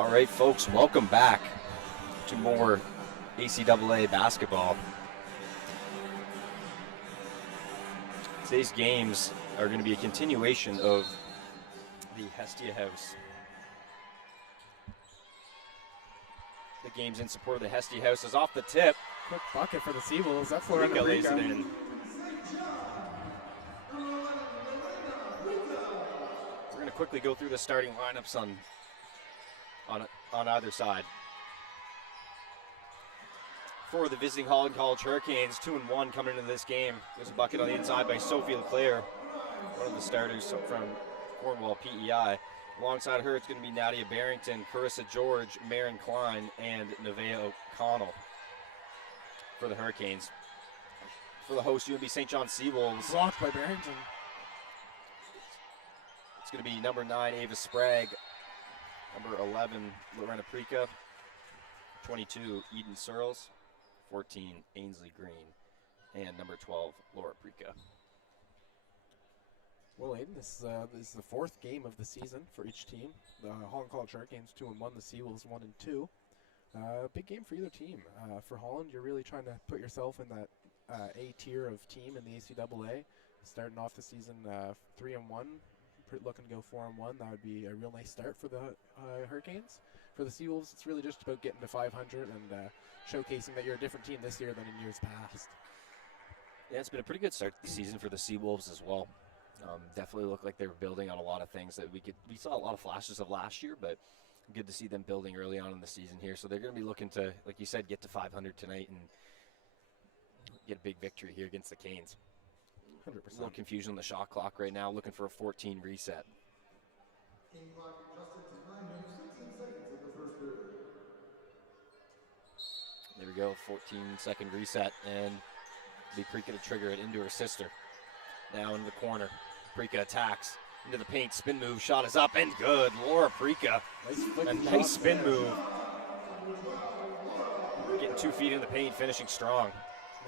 All right, folks, welcome back to more ACAA basketball. Today's games are going to be a continuation of the Hestia House. The game's in support of the Hestia House is off the tip. Quick bucket for the Seawolves. That's Rika lays it in. We're going to quickly go through the starting lineups on either side. For the visiting Holland College Hurricanes, 2-1 coming into this game. There's a bucket on the inside by Sophie Leclerc, one of the starters from Cornwall PEI. Alongside her, it's going to be Nadia Barrington, Carissa George, Marin Klein, and Nevaeh O'Connell for the Hurricanes. For the host, UNB St. John Seawolves. Blocked by Barrington. It's going to be number 9, Ava Sprague, number 11, Lorena Prika, 22, Eden Searles, 14, Ainsley Green, and number 12, Laura Prika. Well, Aiden, this is the fourth game of the season for each team. The Holland College Hurricanes 2-1, the Seawolves 1-2. Big game for either team. For Holland, you're really trying to put yourself in that A tier of team in the ACAA. Starting off the season 3-1, looking to go 4-1. That would be a real nice start for the Hurricanes. For the Seawolves, it's really just about getting to 500 and showcasing that you're a different team this year than in years past. Yeah, it's been a pretty good start to the season for the Seawolves as well. Definitely looked like they were building on a lot of things that we saw a lot of flashes of last year, but good to see them building early on in the season here. So they're going to be looking to, like you said, get to 500 tonight and get a big victory here against the Canes. 100%. A little confusion on the shot clock right now, looking for a 14 reset. There we go, 14-second reset, and be Prika to trigger it into her sister. Now into the corner, Prika attacks into the paint, spin move, shot is up and good. Laura Prika, a nice spin move. Getting 2 feet in the paint, finishing strong.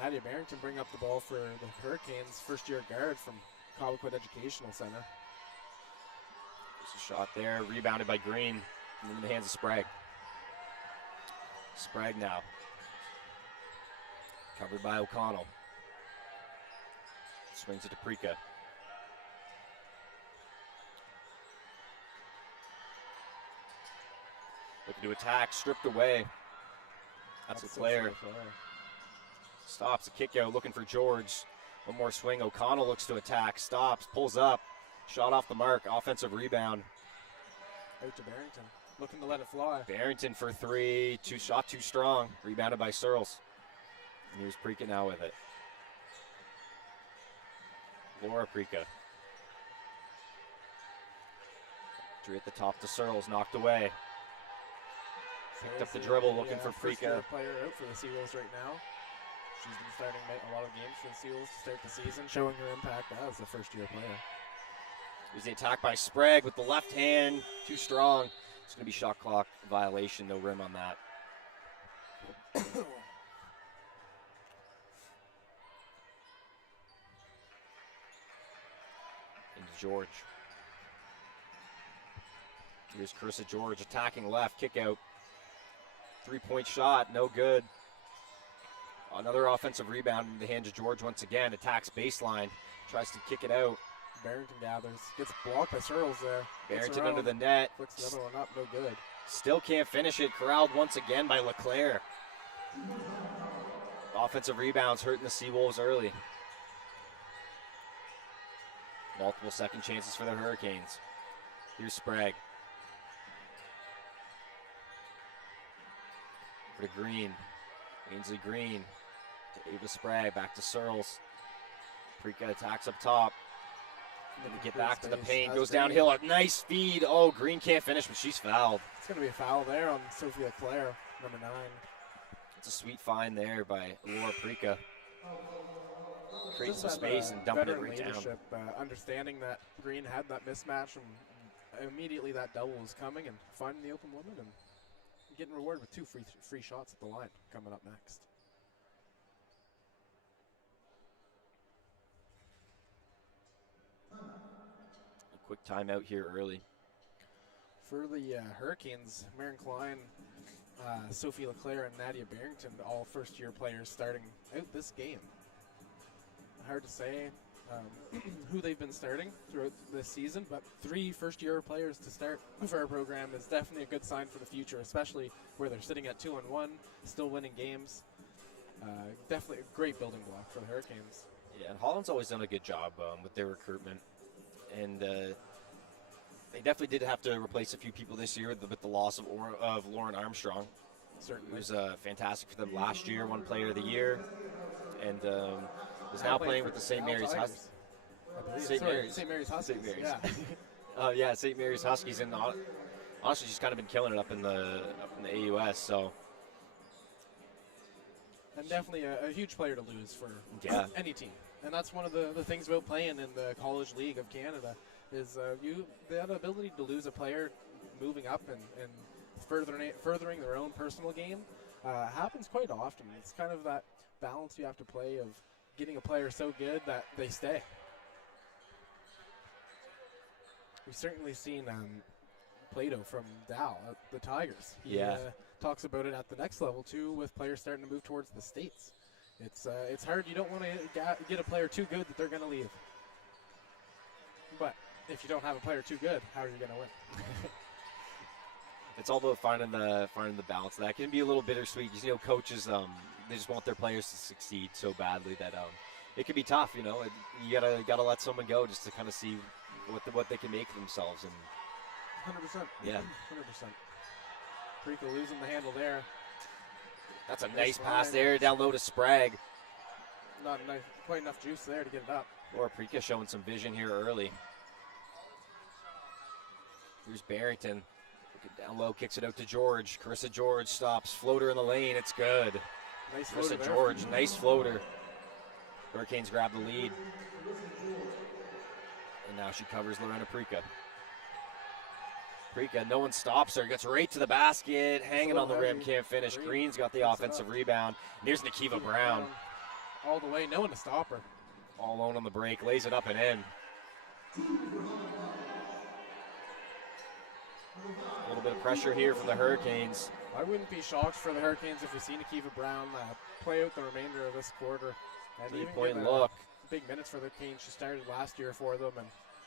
Nadia Barrington bring up the ball for the Hurricanes, first-year guard from Cobequid Educational Center. There's a shot there, rebounded by Green, and in the hands of Sprague. Sprague now, covered by O'Connell. Swings it to Prika. Looking to attack, stripped away. That's Leclerc. Stops, a kick out, looking for George. One more swing, O'Connell looks to attack, stops, pulls up. Shot off the mark, offensive rebound. Out to Barrington, looking to let it fly. Barrington for 3, shot too strong. Rebounded by Searles. And here's Prika now with it. Laura Prika. Three at the top to Searles, knocked away. Picked up the dribble, looking for Prika. Player out for the Seawolves right now. She's been starting a lot of games for the Seawolves to start the season, showing her impact as a first-year player. Here's the attack by Sprague with the left hand, too strong. It's going to be shot clock violation, no rim on that. George. Here's Carissa George attacking left, kick out. 3-point shot, no good. Another offensive rebound in the hands of George once again. Attacks baseline, tries to kick it out. Barrington gathers, gets blocked by Searles there. Barrington under the net. Flicks another one up, no good. Still can't finish it. Corralled once again by Leclerc. Offensive rebounds hurting the Seawolves early. Multiple second chances for the Hurricanes. Here's Sprague. For Green. Ainsley Green to Ava Sprague. Back to Searles. Prika attacks up top. And get back to the paint. Goes downhill. A nice feed. Oh, Green can't finish, but she's fouled. It's going to be a foul there on Sophie Leclerc, number 9. It's a sweet find there by Laura Prika. Creating some space and dumping it right down. Understanding that Green had that mismatch and immediately that double was coming and finding the open woman and getting rewarded with 2 free shots at the line coming up next. A quick timeout here early For the Hurricanes, Maren Klein, Sophie Leclerc, and Nadia Barrington, all first-year players starting out this game. Hard to say who they've been starting throughout this season, but 3 first-year players to start for our program is definitely a good sign for the future, especially where they're sitting at 2-1, still winning games. Definitely a great building block for the Hurricanes. Yeah, and Holland's always done a good job with their recruitment, and they definitely did have to replace a few people this year with the loss of Lauren Armstrong. Certainly. It was fantastic for them last year, won Player of the Year, and is now playing with the St. Mary's Huskies. St. Mary's Huskies. St. Mary's. Yeah. Yeah, St. Mary's Huskies, and honestly, she's kind of been killing it up in the AUS. So, and definitely a huge player to lose for any team. And that's one of the things about playing in the College League of Canada is the ability to lose a player moving up and furthering their own personal game happens quite often. It's kind of that balance you have to play of getting a player so good that they stay. We've certainly seen Plato from Dow, the Tigers. He talks about it at the next level too, with players starting to move towards the States. It's hard. You don't want to get a player too good that they're going to leave. But if you don't have a player too good, how are you going to win? It's all about finding the balance. That can be a little bittersweet. You know, coaches they just want their players to succeed so badly that it can be tough. You know, you gotta let someone go just to kind of see what they can make of themselves. And 100%. Yeah, 100%. Prika losing the handle there. That's a nice pass there down low to Sprague. Not quite enough juice there to get it up. Laura Prika showing some vision here early. Here's Barrington. Down low, kicks it out to George. Carissa George stops. Floater in the lane. It's good. Nice floater Carissa George, nice floater. Hurricanes grab the lead. And now she covers Lorena Prika. Prika, no one stops her. Gets right to the basket. Hanging on the rim, can't finish. Green's got the offensive rebound. And here's Nikiva Brown. All the way, no one to stop her. All alone on the break, lays it up and in. A little bit of pressure here from the Hurricanes. I wouldn't be shocked for the Hurricanes if we see Nikiva Brown play out the remainder of this quarter. And even Three-point look. Big minutes for the Canes. She started last year for them, and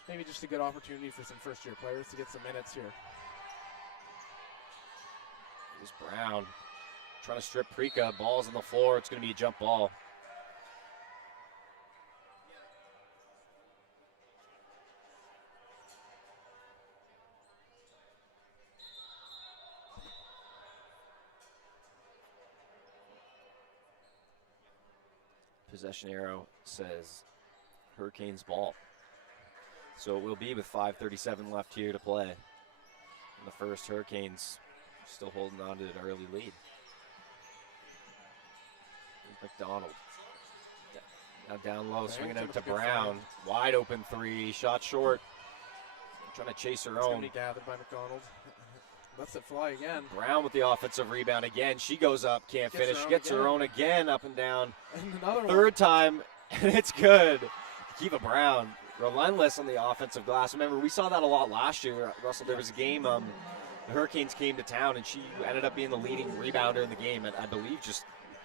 maybe just a good opportunity for some first-year players to get some minutes here. Here's Brown trying to strip Prika. Ball's on the floor. It's going to be a jump ball. Possession arrow says Hurricanes ball. So it will be with 5:37 left here to play. In the first, Hurricanes still holding on to an early lead. Here's McDonald. Now down low, swinging out to Brown. Wide open three, shot short. Trying to chase her own. It's going to be gathered by McDonald. Lets it fly again. Brown with the offensive rebound again. She goes up, can't finish. Gets her own again, up and down. And another Third time, and it's good. Kiva Brown, relentless on the offensive glass. Remember, we saw that a lot last year. Russell, there was a game, the Hurricanes came to town, and she ended up being the leading rebounder in the game. And I believe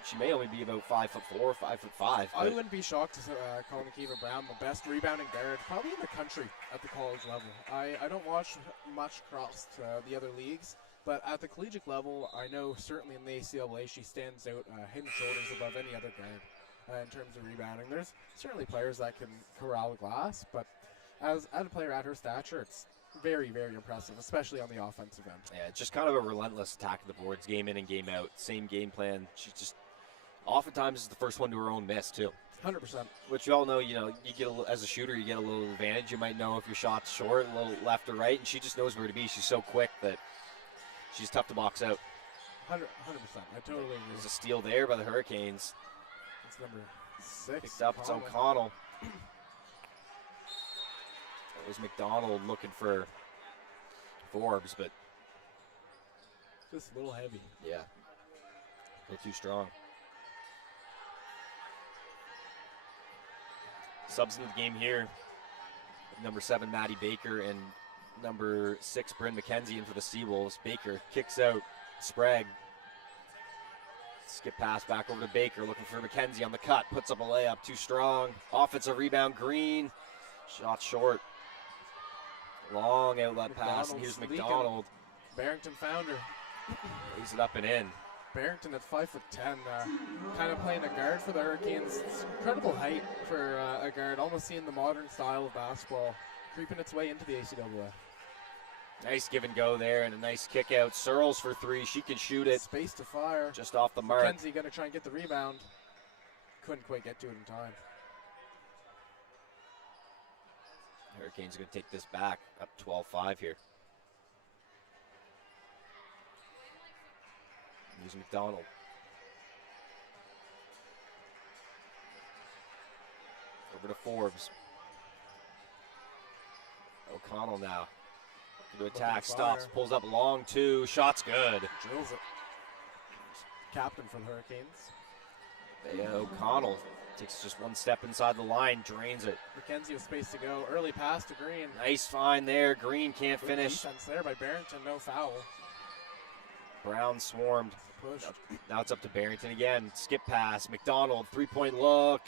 she may only be about 5'4", 5'5". I wouldn't be shocked to call Nikiva Brown the best rebounding guard probably in the country at the college level. I don't watch much across the other leagues, but at the collegiate level, I know certainly in the ACAA she stands out head and shoulders above any other guard in terms of rebounding. There's certainly players that can corral the glass, but as a player at her stature, it's very, very impressive, especially on the offensive end. Yeah, it's just kind of a relentless attack of the boards, game in and game out. Same game plan. She's just oftentimes is the first one to her own miss too. 100%. Which you all know, you get as a shooter, you get a little advantage. You might know if your shot's short, a little left or right, and she just knows where to be. She's so quick that she's tough to box out. 100%. I totally agree. There's a steal there by the Hurricanes. It's number 6. Picked up, it's O'Connell. That was McDonald looking for Forbes, but just a little heavy. Yeah, a little too strong. Subs in the game here. Number 7, Maddie Baker, and number 6, Bryn McKenzie, in for the Seawolves. Baker kicks out. Sprague. Skip pass back over to Baker, looking for McKenzie on the cut. Puts up a layup, too strong. Offensive rebound, Green. Shot short. Long outlet pass, and here's McDonald. Barrington found her. Lays it up and in. Barrington at 5'10", kind of playing a guard for the Hurricanes. It's incredible height for a guard, almost seeing the modern style of basketball creeping its way into the ACAA. Nice give and go there, and a nice kick out. Searles for 3. She can shoot it. Space to fire. Just off the mark. McKenzie going to try and get the rebound. Couldn't quite get to it in time. Hurricanes are going to take this back, up 12-5 here. Here's McDonald. Over to Forbes. O'Connell now. To attack, stops, pulls up long 2. Shot's good. Drills it. Captain for the Hurricanes. Yeah, O'Connell takes just one step inside the line, drains it. McKenzie with space to go. Early pass to Green. Nice find there. Green can't finish. Defense there by Barrington. No foul. Brown swarmed. Push. Now it's up to Barrington again. Skip pass. McDonald, 3-point look.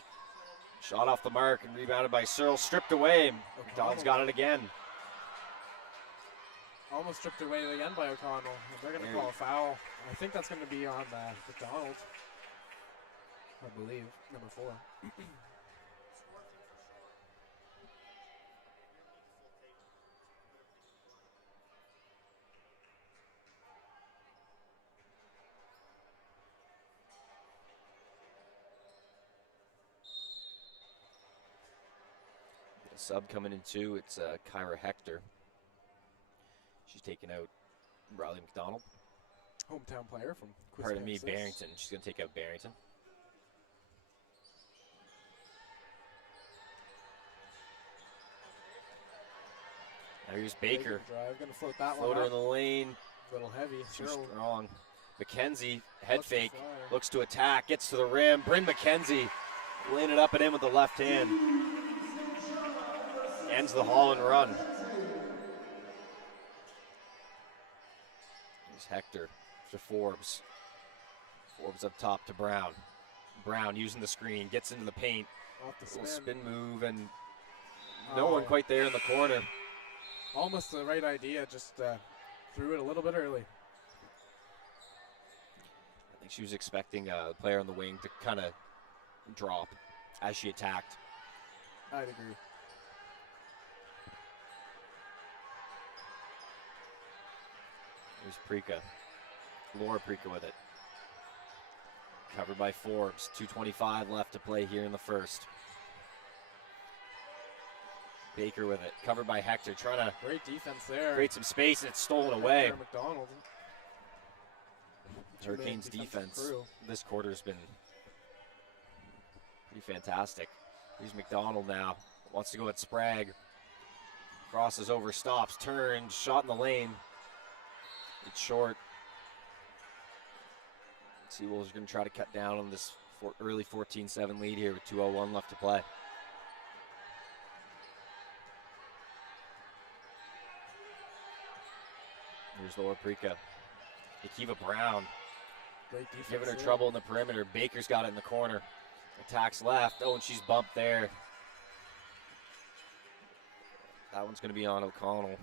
Shot off the mark and rebounded by Searle. Stripped away. McDonald's got it again. Almost stripped away again by O'Connell. They're going to call a foul. I think that's going to be on McDonald. I believe, number 4. A sub coming in too. It's Kyra Hector. She's taking out Riley McDonald. Hometown player from Quist, Pardon me, Kansas. Barrington. She's going to take out Barrington. Now here's Baker. Drive, going to float that Floater one in the lane. A little heavy. Too Searle strong. McKenzie, head looks to fake. fire. Looks to attack. Gets to the rim. Bryn McKenzie laying it up and in with the left hand. Ends the haul and run. Here's Hector to Forbes. Forbes up top to Brown. Brown using the screen. Gets into the paint. Off the Little spin. spin move and no one quite there in the corner. Almost the right idea, just threw it a little bit early. I think she was expecting the player on the wing to kind of drop as she attacked. I'd agree. Here's Prika. Laura Prika with it. Covered by Forbes. 2:25 left to play here in the first. Baker with it. Covered by Hector. Trying to Great defense there. create some space, and it's stolen away. Hector McDonald. Hurricanes Defensive defense crew. this quarter's been pretty fantastic. Here's McDonald now. Wants to go at Sprague. Crosses over, stops, turns, shot in the lane. It's short. Seawolves are going to try to cut down on this early 14-7 lead here with 2:01 left to play. Here's Laura Prika. Akiva Brown Great defense giving her there. trouble in the perimeter. Baker's got it in the corner. Attacks left. Oh, and she's bumped there. That one's going to be on O'Connell.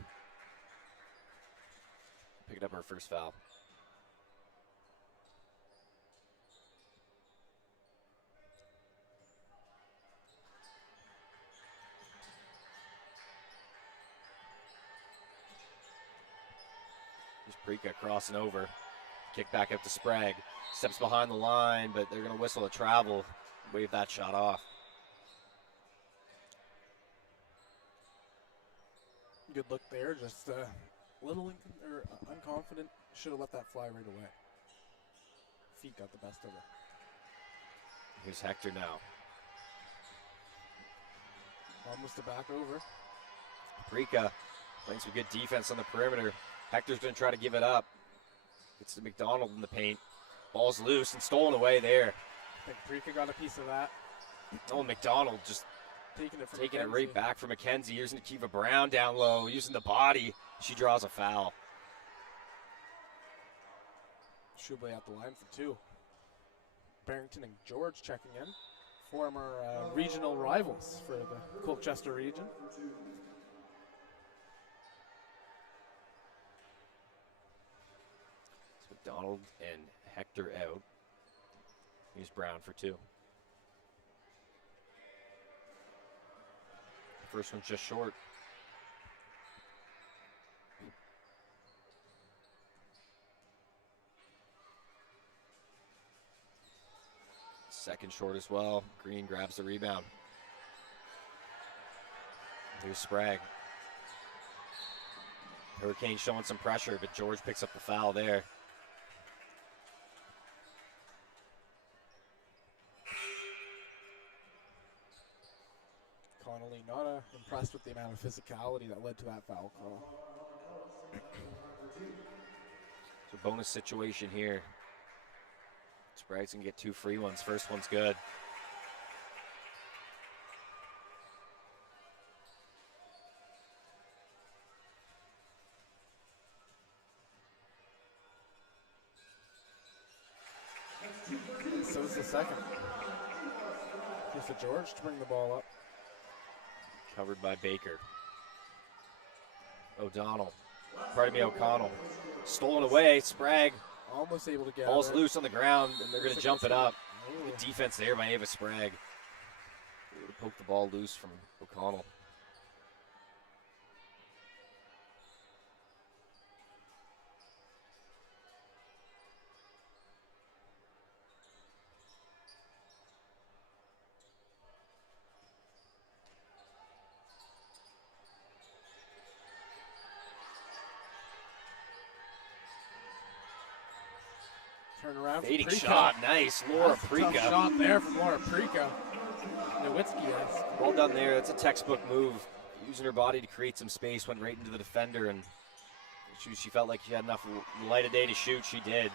Picked up her first foul. Here's Prika crossing over. Kick back up to Sprague. Steps behind the line, but they're going to whistle a travel. Wave that shot off. Good look there, just a little unconfident. Should have let that fly right away. Feet got the best of her. Here's Hector now. Almost a back over. Prika playing some good defense on the perimeter. Hector's going to try to give it up. It's to McDonald in the paint. Ball's loose and stolen away there. I think Prika got a piece of that. Oh, McDonald just Taking it right back from McKenzie. Here's Nakiva Brown down low, using the body. She draws a foul. Shubley at the line for 2. Barrington and George checking in. Former regional rivals for the Colchester region. So Donald and Hector out. Here's Brown for 2. First one's just short. Second short as well. Green grabs the rebound. Here's Sprague. Hurricanes showing some pressure, but George picks up the foul there. Connolly not impressed with the amount of physicality that led to that foul call. It's a bonus situation here. Sprague's gonna get 2 free ones. First one's good. So is the second. Here's to George to bring the ball up. Covered by Baker. O'Connell. Stolen away. Sprague. Almost able to get Ball's it. loose on the ground, and they're going to jump it up. Ooh. Good defense there by Ava Sprague. Poke the ball loose from O'Connell. Turn around. Fading shot, nice. Laura That's a tough Preca. shot there from Laura Preca. Nowitzki has. Well done there. That's a textbook move. Using her body to create some space, went right into the defender, and she felt like she had enough light of day to shoot. She did.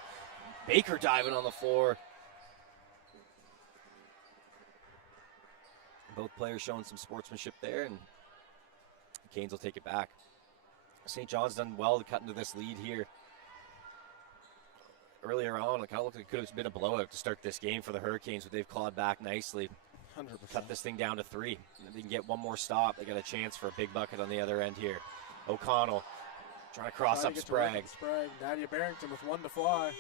Baker diving on the floor. Both players showing some sportsmanship there, and the Canes will take it back. St. John's done well to cut into this lead here. Earlier on, it kind of looked like it could have been a blowout to start this game for the Hurricanes, but they've clawed back nicely. 100%. Cut this thing down to 3. If they can get one more stop, they got a chance for a big bucket on the other end here. O'Connell trying to cross up Sprague. Nadia Barrington with 1 to fly.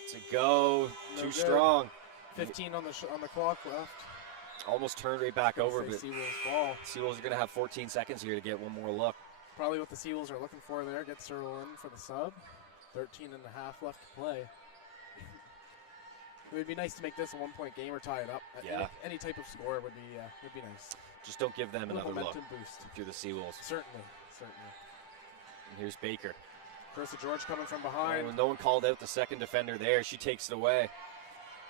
Let's it go. No Too good. strong. 15 on the clock left. Almost turned right back over, but Seawolves ball. Seawolves are going to have 14 seconds here to get one more look. Probably what the Seawolves are looking for there. Get Searle in for the sub. 13 and a half left to play. It would be nice to make this a 1-point game or tie it up. Yeah. Any type of score would be nice. Just don't give them another look Momentum boost. if you're the Seawolves. Certainly. And here's Baker. Carissa George coming from behind. No one called out the second defender there. She takes it away.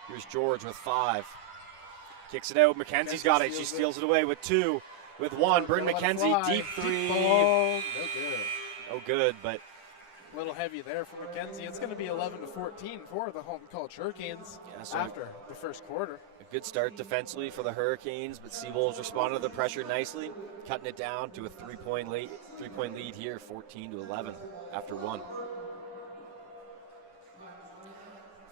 Here's George with 5. Kicks it out. McKenzie's got it. She steals it away with 2. With 1. Bryn McKenzie, deep 3. Ball. No good. Oh, good, but A little heavy there for McKenzie. It's going to be 11 to 14 for the Halton College Hurricanes after the first quarter. a good start defensively for the Hurricanes, but Seawolves responded to the pressure nicely, cutting it down to a three-point lead here, 14 to 11 after 1.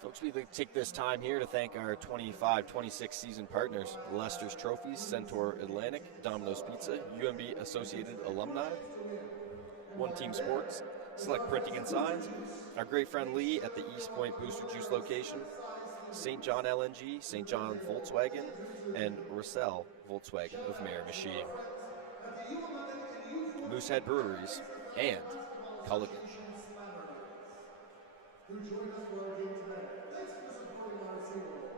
Folks, we'd like to take this time here to thank our 25-26 season partners, Lester's Trophies, Centaur Atlantic, Domino's Pizza, UNB Associated Alumni, One Team Sports, Select Printing and Signs, our great friend Lee at the East Point Booster Juice location, St. John LNG, St. John Volkswagen, and Russell Volkswagen of Miramichi, Moosehead Breweries, and Culligan. Who joined us for our game today. Thanks for supporting our Seawolves.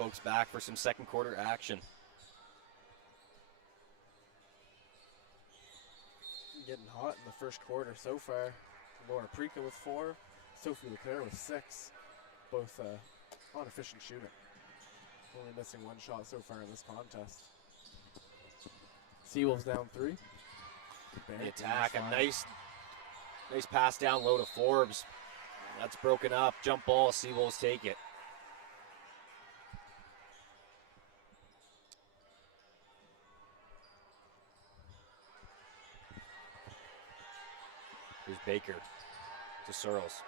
folks back for some second quarter action. Getting hot in the first quarter so far. Laura Prika with 4, Sophie Leclerc with 6. Both on efficient shooting. Only missing 1 shot so far in this contest. Seawolves down 3. The attack, a nice pass down low to Forbes. That's broken up. Jump ball, Seawolves take it. Here's Baker to Searles.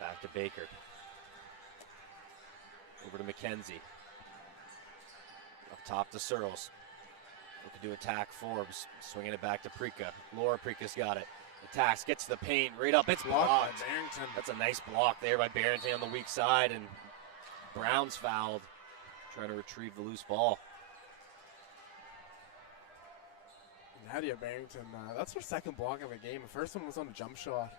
Back to Baker. Over to McKenzie. Up top to Searles. Looking to attack Forbes. Swinging it back to Prika. Laura Prika's got it. Attacks, gets to the paint, right up. It's blocked. Barrington. That's a nice block there by Barrington on the weak side, and Brown's fouled. Trying to retrieve the loose ball. Nadia Barrington, that's her second block of a game. The first one was on a jump shot.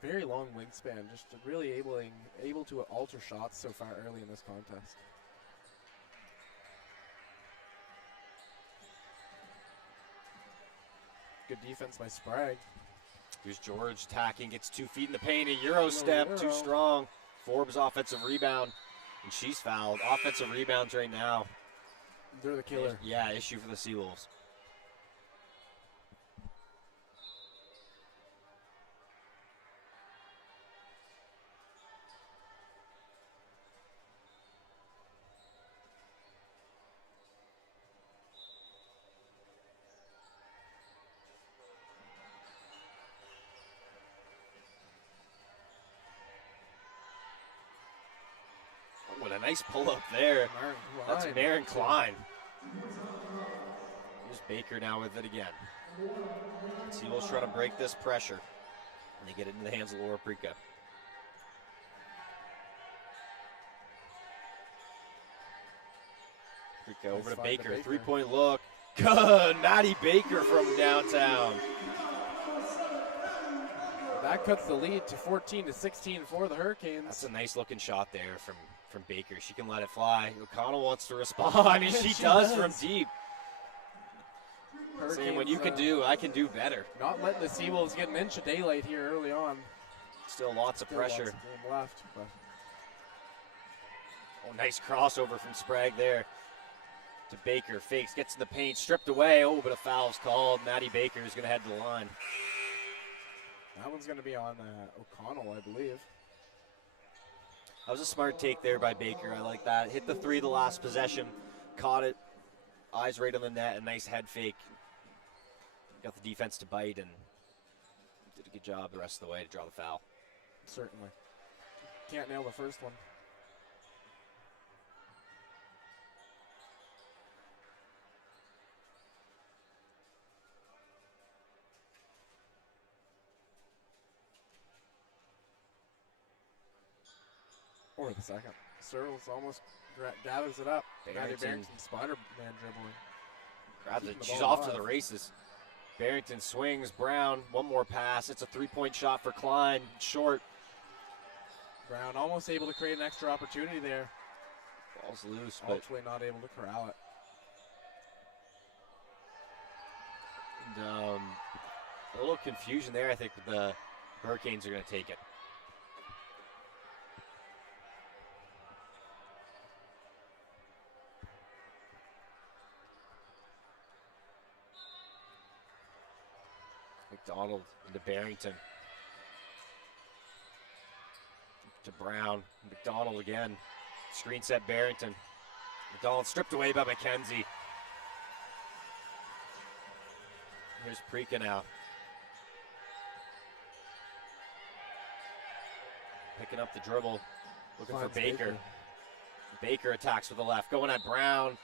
Very long wingspan, just really able to alter shots so far early in this contest. Good defense by Sprague. Here's George tacking, gets 2 feet in the paint, a Euro step, too strong. Forbes offensive rebound, and she's fouled. Offensive rebounds right now. They're the killer. Yeah, issue for the Seawolves. What a nice pull up there. That's Maren Klein. Here's Baker now with it again. Seawolves trying to break this pressure. And they get it into the hands of Laura Prika. Prika over to Baker. 3-point look. Good. Maddie Baker from downtown. That cuts the lead to 14-16 for the Hurricanes. That's a nice looking shot there from Baker. She can let it fly. O'Connell wants to respond, and she does from deep. Saying what you can do, I can do better. Not letting the Seawolves get an inch of daylight here early on. Still lots of pressure. Lots of game left, but. Oh, nice crossover from Sprague there to Baker. Fakes, gets in the paint, stripped away. Oh, but a foul's called. Maddie Baker is going to head to the line. That one's going to be on O'Connell, I believe. That was a smart take there by Baker. I like that. Hit the 3 the last possession. Caught it. Eyes right on the net. A nice head fake. Got the defense to bite and did a good job the rest of the way to draw the foul. Certainly. Can't nail the first one. Or the second. Searles almost gathers it up. Barrington, Spider-Man dribbling. Grabs it. She's off to the races. Barrington swings. Brown, one more pass. It's a 3-point shot for Klein. Short. Brown almost able to create an extra opportunity there. Ball's loose, but ultimately not able to corral it. And, a little confusion there. I think the Hurricanes are going to take it. McDonald into Barrington. To Brown. McDonald again. Screen set Barrington. McDonald stripped away by McKenzie. Here's Prika now. Picking up the dribble. Looking for Baker. Baker attacks with the left. Going at Brown.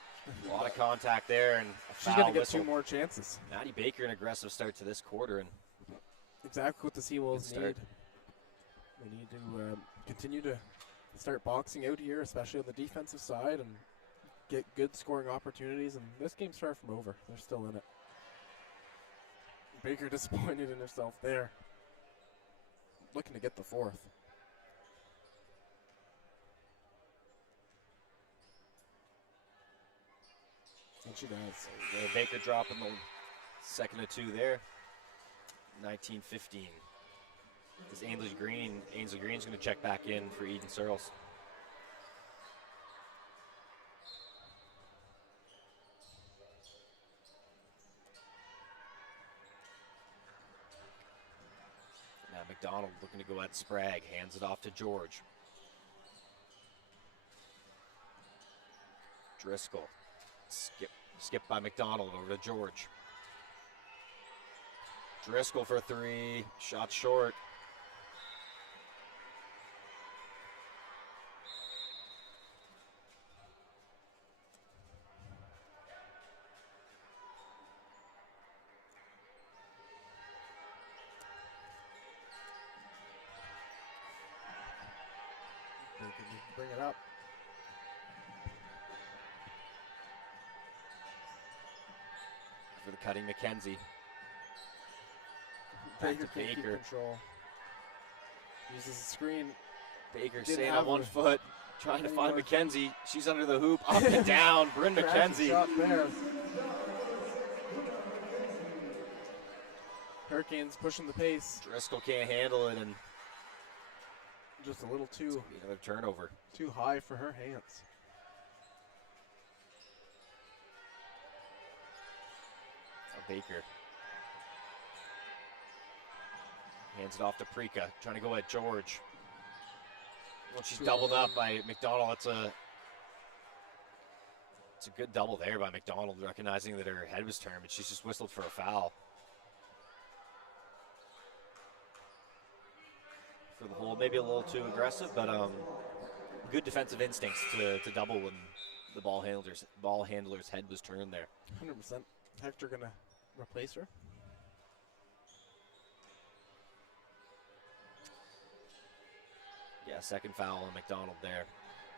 A lot of contact there, and she's going to get 2 more chances. Maddie Baker, an aggressive start to this quarter, and exactly what the Seawolves need. They need to continue to start boxing out here, especially on the defensive side, and get good scoring opportunities. And this game's far from over. They're still in it. Baker disappointed in herself there. Looking to get the 4th. She does. Baker dropping the second of 2 there. 19-15. Is Ainsley Green's going to check back in for Eden Searles. Now McDonald looking to go at Sprague. Hands it off to George. Driscoll. Skip by McDonald over to George. Driscoll for 3. Shot short. Bring it up. For the cutting McKenzie. Baker Back to can't keep Baker. control. Uses the screen. Baker Didn't staying have on one her foot, trying to find anymore. McKenzie. She's under the hoop, up and down. Bryn Crafty McKenzie. shot there. Hurricanes pushing the pace. Driscoll can't handle it, and Just a little too another turnover. high for her hands. Baker hands it off to Prika, trying to go at George. Well, she's doubled up by McDonald. It's a good double there by McDonald, recognizing that her head was turned, but she's just whistled for a foul. For the hold, maybe a little too aggressive, but good defensive instincts to double when the ball handler's head was turned there. 100%. Hector gonna replace her. Yeah, second foul on McDonald there.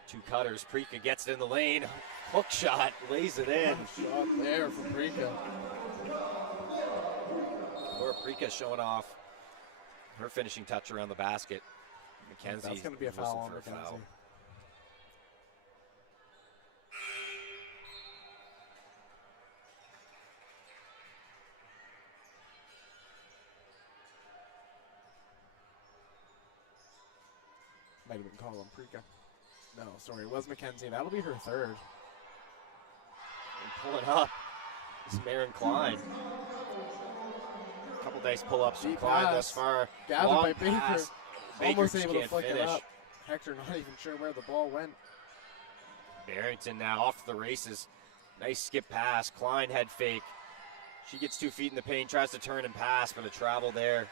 2 cutters. Prika gets it in the lane. Hook shot, lays it in. Shot there from Prika. Laura Prika showing off her finishing touch around the basket. McKenzie. That's gonna be a foul on McKenzie. Might have been called on Prika. No, sorry, it was McKenzie. That'll be her 3rd. And pulling up is Maren Klein. A couple nice pull-ups from Deep Klein pass. thus far. Gathered Long by Baker. pass. Baker Almost just able to can't flick it finish. up. Hector not even sure where the ball went. Barrington now off to the races. Nice skip pass. Klein head fake. She gets 2 feet in the paint, tries to turn and pass, but a travel there.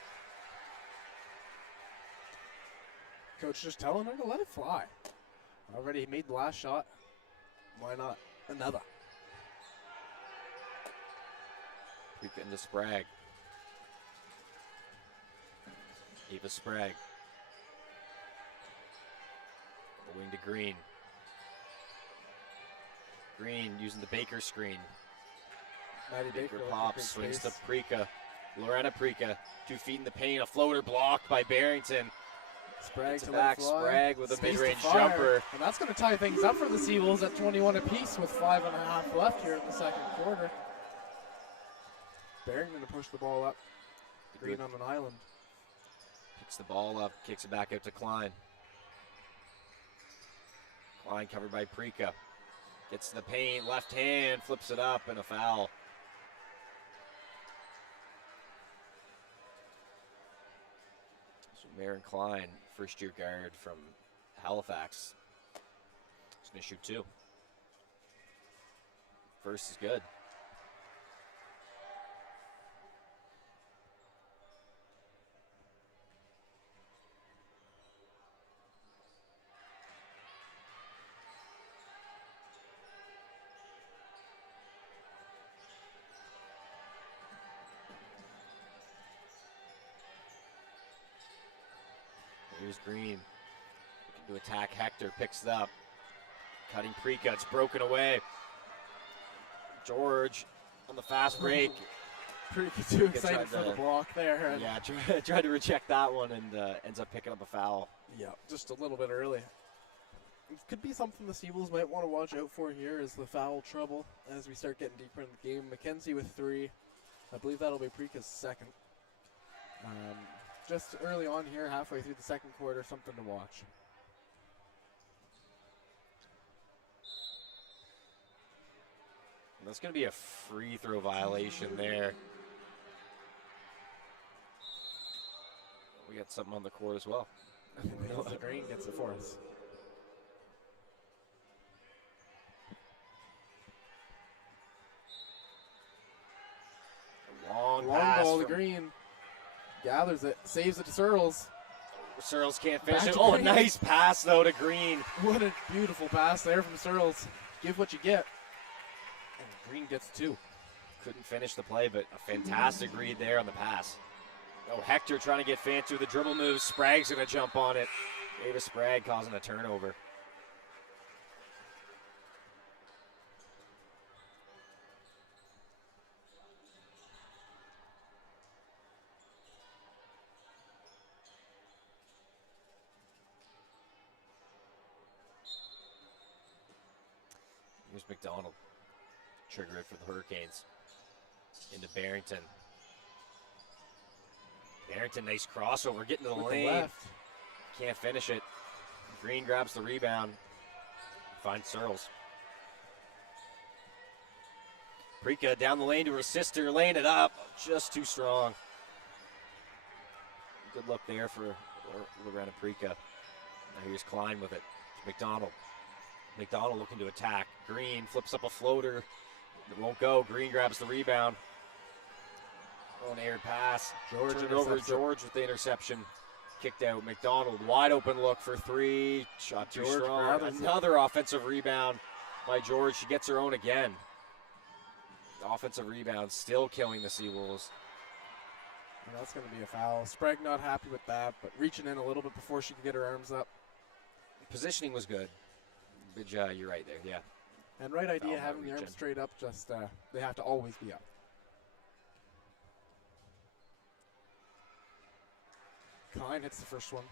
Coach just telling her to let it fly. Already made the last shot. Why not another? Prika into Sprague. Eva Sprague. The wing to Green. Green using the Baker screen. Maddie Baker Baker pops, swings to Prika. Lorena Prika, 2 feet in the paint, a floater blocked by Barrington. Sprague Gets to it let back, it fly. Sprague with a Space to mid-range fire. jumper. And that's going to tie things up for the Seawolves at 21 apiece with 5.5 left here in the second quarter. Barrington to push the ball up. Green on an island. Picks the ball up, kicks it back out to Klein. Klein covered by Prika. Gets to the paint, left hand, flips it up, and a foul. So Maren Klein, first-year guard from Halifax, is going to shoot 2. First is good. Here's Green. Looking to attack Hector, picks it up. Cutting Prika, it's broken away. George on the fast break. Pretty too Prika excited tried for the to- block there. And Yeah, tried to reject that one and ends up picking up a foul. yeah, just a little bit early. it could be something the Seawolves might want to watch out for here is the foul trouble as we start getting deeper in the game. McKenzie with 3. I believe that'll be Preeka's second. Just early on here, halfway through the second quarter, something to watch. That's going to be a free throw violation there. We got something on the court as well. The Green gets it for us. Long Long pass ball to from Green. Gathers it, saves it to Searles. Searles can't finish Back it. to Oh, a Green. nice pass, though, to Green. What a beautiful pass there from Searles. Give what you get. And Green gets 2. Couldn't finish the play, but a fantastic read there on the pass. Oh, Hector trying to get fancy with the dribble move. Sprague's going to jump on it. Davis Sprague causing a turnover. Here's McDonald. Trigger it for the Hurricanes. Into Barrington. Barrington, nice crossover, getting to the With the lane. left. Can't finish it. Green grabs the rebound. Finds Searles. Preeka down the lane to her sister, laying it up. Just too strong. Good look there for Lorena Preeka. Now here's Klein with it. McDonald. McDonald looking to attack. Green flips up a floater. It won't go. Green grabs the rebound. Oh, an aired pass. George Turned over. intercepts it. George with the interception. Kicked out. McDonald, wide open look for 3. Shot too George strong. gathers it. Another offensive rebound by George. She gets her own again. Offensive rebound still killing the Seawolves. And that's going to be a foul. Sprague not happy with that, but reaching in a little bit before she could get her arms up. Positioning was good. But you're right there, yeah. And right idea, Foul, having the not arms reaching. straight up, just they have to always be up. Klein hits the first one.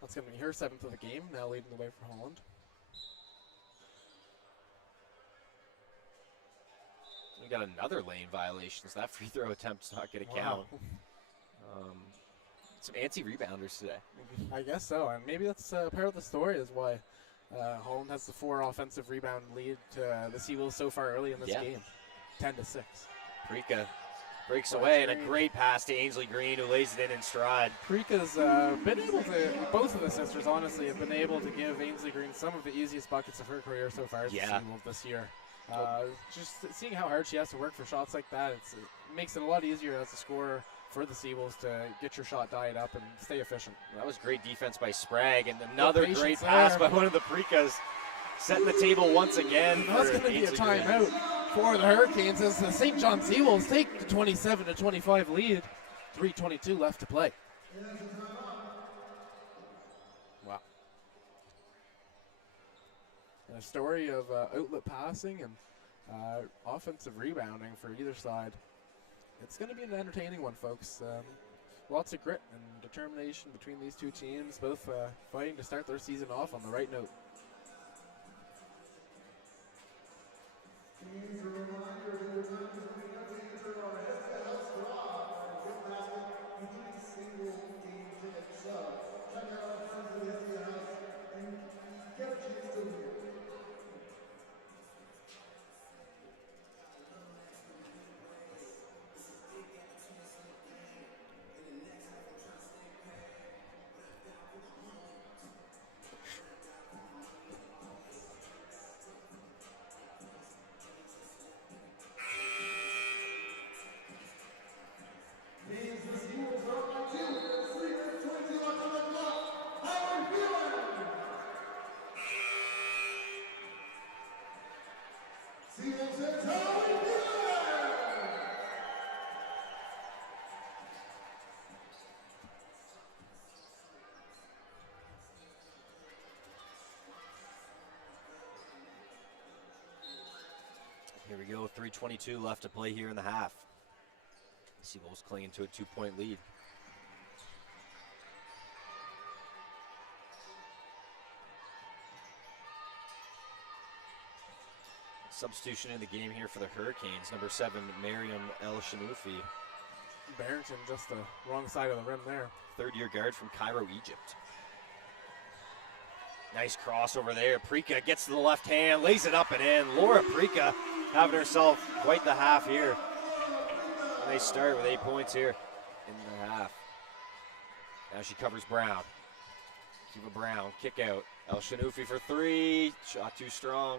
That's going to be her 7th of the game, now leading the way for Holland. We got another lane violation, so that free throw attempt's not going to count. Some anti-rebounders today. I guess so, and maybe that's part of the story is why Holland has the 4 offensive rebound lead to the Seawolves so far early in this Yeah. game, 10-6. Preeka breaks That's away, and a Green. great pass to Ainsley Green, who lays it in stride. Preeka's been able to, both of the sisters honestly have been able to give Ainsley Green some of the easiest buckets of her career so far as the Yeah. Seawolves this year. Just seeing how hard she has to work for shots like that, it makes it a lot easier as a scorer for the Seawolves to get your shot dialed up and stay efficient. That was great defense by Sprague, and another patience great pass there. by one of the Preekas, setting the table once again. That's for going to be a Ainsley Green. timeout for the Hurricanes as the St. John Seawolves take the 27-25 lead. 3:22 left to play. Wow. And a story of outlet passing and offensive rebounding for either side. It's going to be an entertaining one, folks. Lots of grit and determination between these two teams, both fighting to start their season off on the right note. Teams, a reminder to your time is coming up to enter our head-to-head draw for gift basket each single game ticket. So check out our friends at the Head House and get a chance to win. Means the Seawolves are up by 2 with 3 minutes 22 left on the clock. How are you feeling? Seawolves fans, how are you feeling? Here we go, 3:22 left to play here in the half. Seawolves clinging to a 2-point lead. Substitution in the game here for the Hurricanes. Number 7, Mariam El Shanoufi. Barrington just the wrong side of the rim there. Third-year guard from Cairo, Egypt. Nice cross over there. Prika gets to the left hand, lays it up and in. Laura Prika having herself quite the half here. Nice start with 8 points here in the half. Now she covers Brown. Kiva Brown, kick out. El Shanoufi for 3. Shot too strong.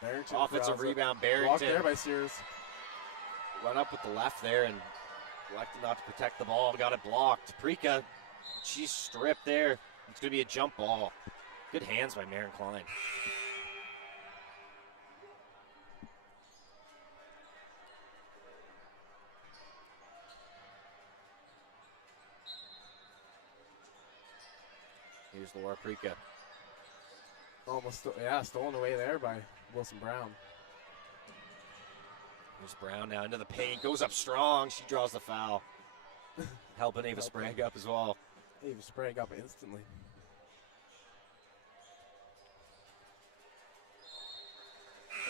Barrington Offensive rebound, Barrington. Blocked there by Sears. Run up with the left there and elected not to protect the ball. Got it blocked. Prika, she's stripped there. It's going to be a jump ball. Good hands by Maren Klein. Here's Laura Prika. Almost, stolen away there by Wilson Brown. Here's Brown now into the paint, goes up strong. She draws the foul. Helping Ava Sprague up as well. Ava Sprague up instantly.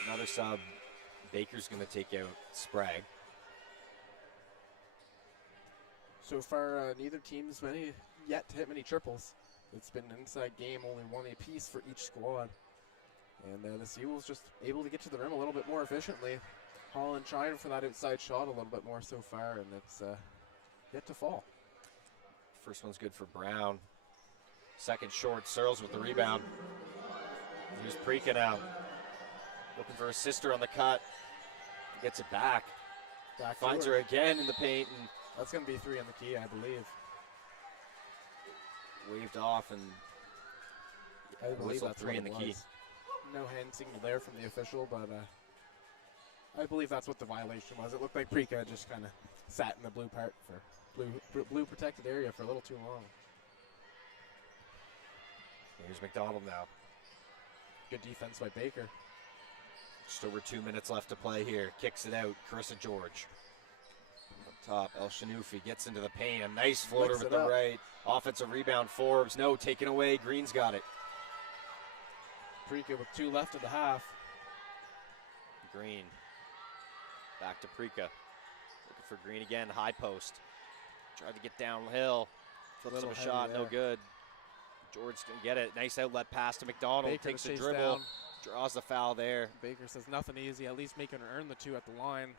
Another sub. Baker's going to take out Sprague. So far, neither team's yet to hit many triples. It's been an inside game, only one apiece for each squad. And the Seawolves just able to get to the rim a little bit more efficiently. Holland trying for that outside shot a little bit more so far, and it's yet to fall. First one's good for Brown. Second short, Searles with the rebound. Here's Prika now. Looking for her sister on the cut. Gets it back. Finds her again in the paint. And that's going to be 3 on the key, I believe. Waved off and I believe that's 3 in the key. No hand signal there from the official, but I believe that's what the violation was. It looked like Prika just kind of sat in the blue part for blue protected area for a little too long. Here's McDonald now. Good defense by Baker. Just over 2 minutes left to play here. Kicks it out. Carissa George. Up top, El Shanoufi gets into the paint. A nice floater with the right. Offensive rebound, Forbes. No, taken away. Green's got it. Prika with 2 left in the half. Green. Back to Prika. Looking for Green again. High post. Tried to get downhill. Flips him a shot. No good. George didn't get it. Nice outlet pass to McDonald. Baker takes the dribble. Down. Draws the foul there. Baker says nothing easy. At least making her earn the 2 at the line.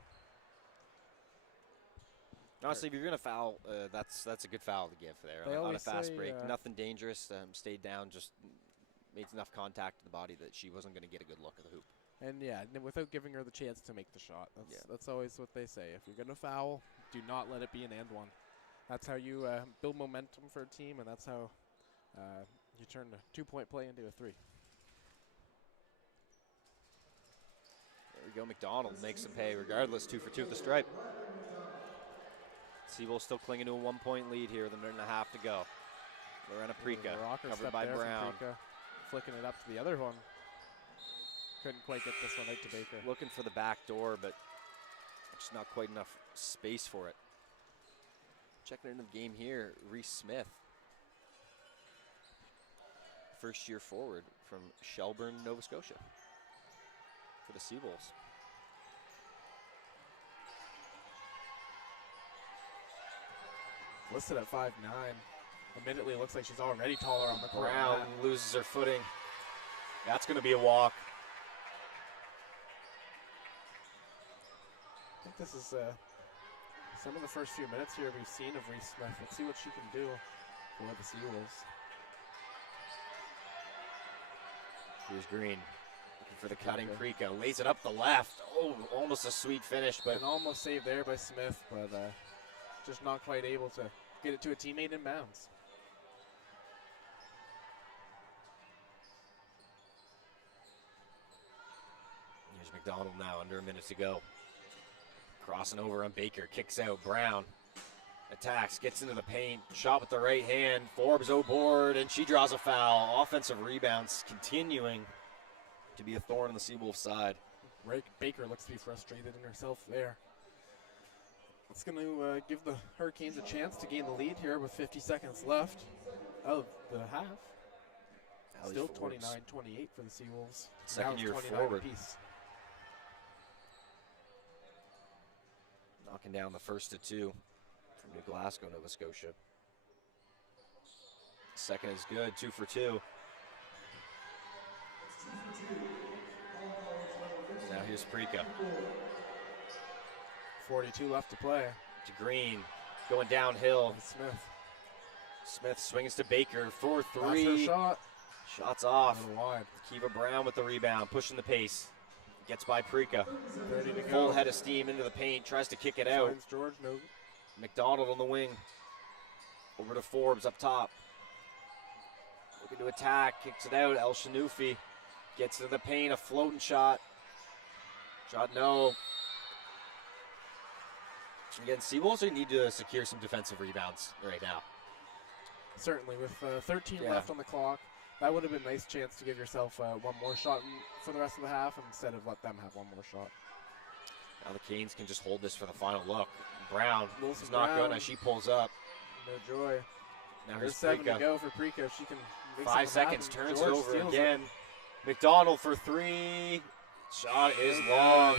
Honestly, if you're going to foul, that's a good foul to give there. On a fast break. Nothing dangerous. Stayed down. Just made enough contact to the body that she wasn't going to get a good look at the hoop. And without giving her the chance to make the shot. That's always what they say. If you're going to foul, do not let it be an and one. That's how you build momentum for a team, and that's how you turn a 2-point play into a 3. There we go. McDonald makes them pay regardless. 2 for 2 at the stripe. Seawolves still clinging to a 1-point lead here with a minute and a half to go. Lorena Prika covered by Brown. Prika, flicking it up to the other one. Couldn't quite get this one out to Baker. Looking for the back door, but just not quite enough space for it. Checking into the game here, Reese Smith. First-year forward from Shelburne, Nova Scotia for the Seawolves. Listed at 5'9". Admittedly, looks like she's already taller on the court. Brown loses her footing. That's going to be a walk. I think this is some of the first few minutes here we've seen of Reese Smith. Let's see what she can do for the Seawolves. Here's Green. Looking for the cutting Prika. Lays it up the left. Oh, almost a sweet finish, but an almost saved there by Smith, but just not quite able to get it to a teammate in bounds. Here's McDonald now, under a minute to go. Crossing over on Baker, kicks out. Brown attacks, gets into the paint, shot with the right hand. Forbes board, and she draws a foul. Offensive rebounds continuing to be a thorn on the Seawolves side. Baker looks to be frustrated in herself there. It's going to give the Hurricanes a chance to gain the lead here with 50 seconds left of the half. Still 29-28 for the Seawolves. Second year forward. knocking down the first of 2 from New Glasgow, Nova Scotia. Second is good, 2 for 2. Now here's Prika. 42 left to play. To Green, going downhill. Smith. Smith swings to Baker for That's 3. her shot. Shots off. A little wide. Kiva Brown with the rebound, pushing the pace. Gets by Prika. 30 to go. Full head of steam into the paint, tries to kick it out. Finds George. No. McDonald on the wing. Over to Forbes up top. Looking to attack, kicks it out. El Shanufi gets to the paint, a floating shot. Shot no. Again, Seawolves need to secure some defensive rebounds right now. Certainly, with 13 Yeah. left on the clock, that would have been a nice chance to give yourself one more shot for the rest of the half instead of let them have one more shot. Now the Canes can just hold this for the final look. Brown Wilson is not Brown. gonna. She pulls up. No joy. Now There's here's 7 to Prika. go for Prika. She can make 5 something seconds, happen. turns George it over steals again. McDonald for 3. Shot is long.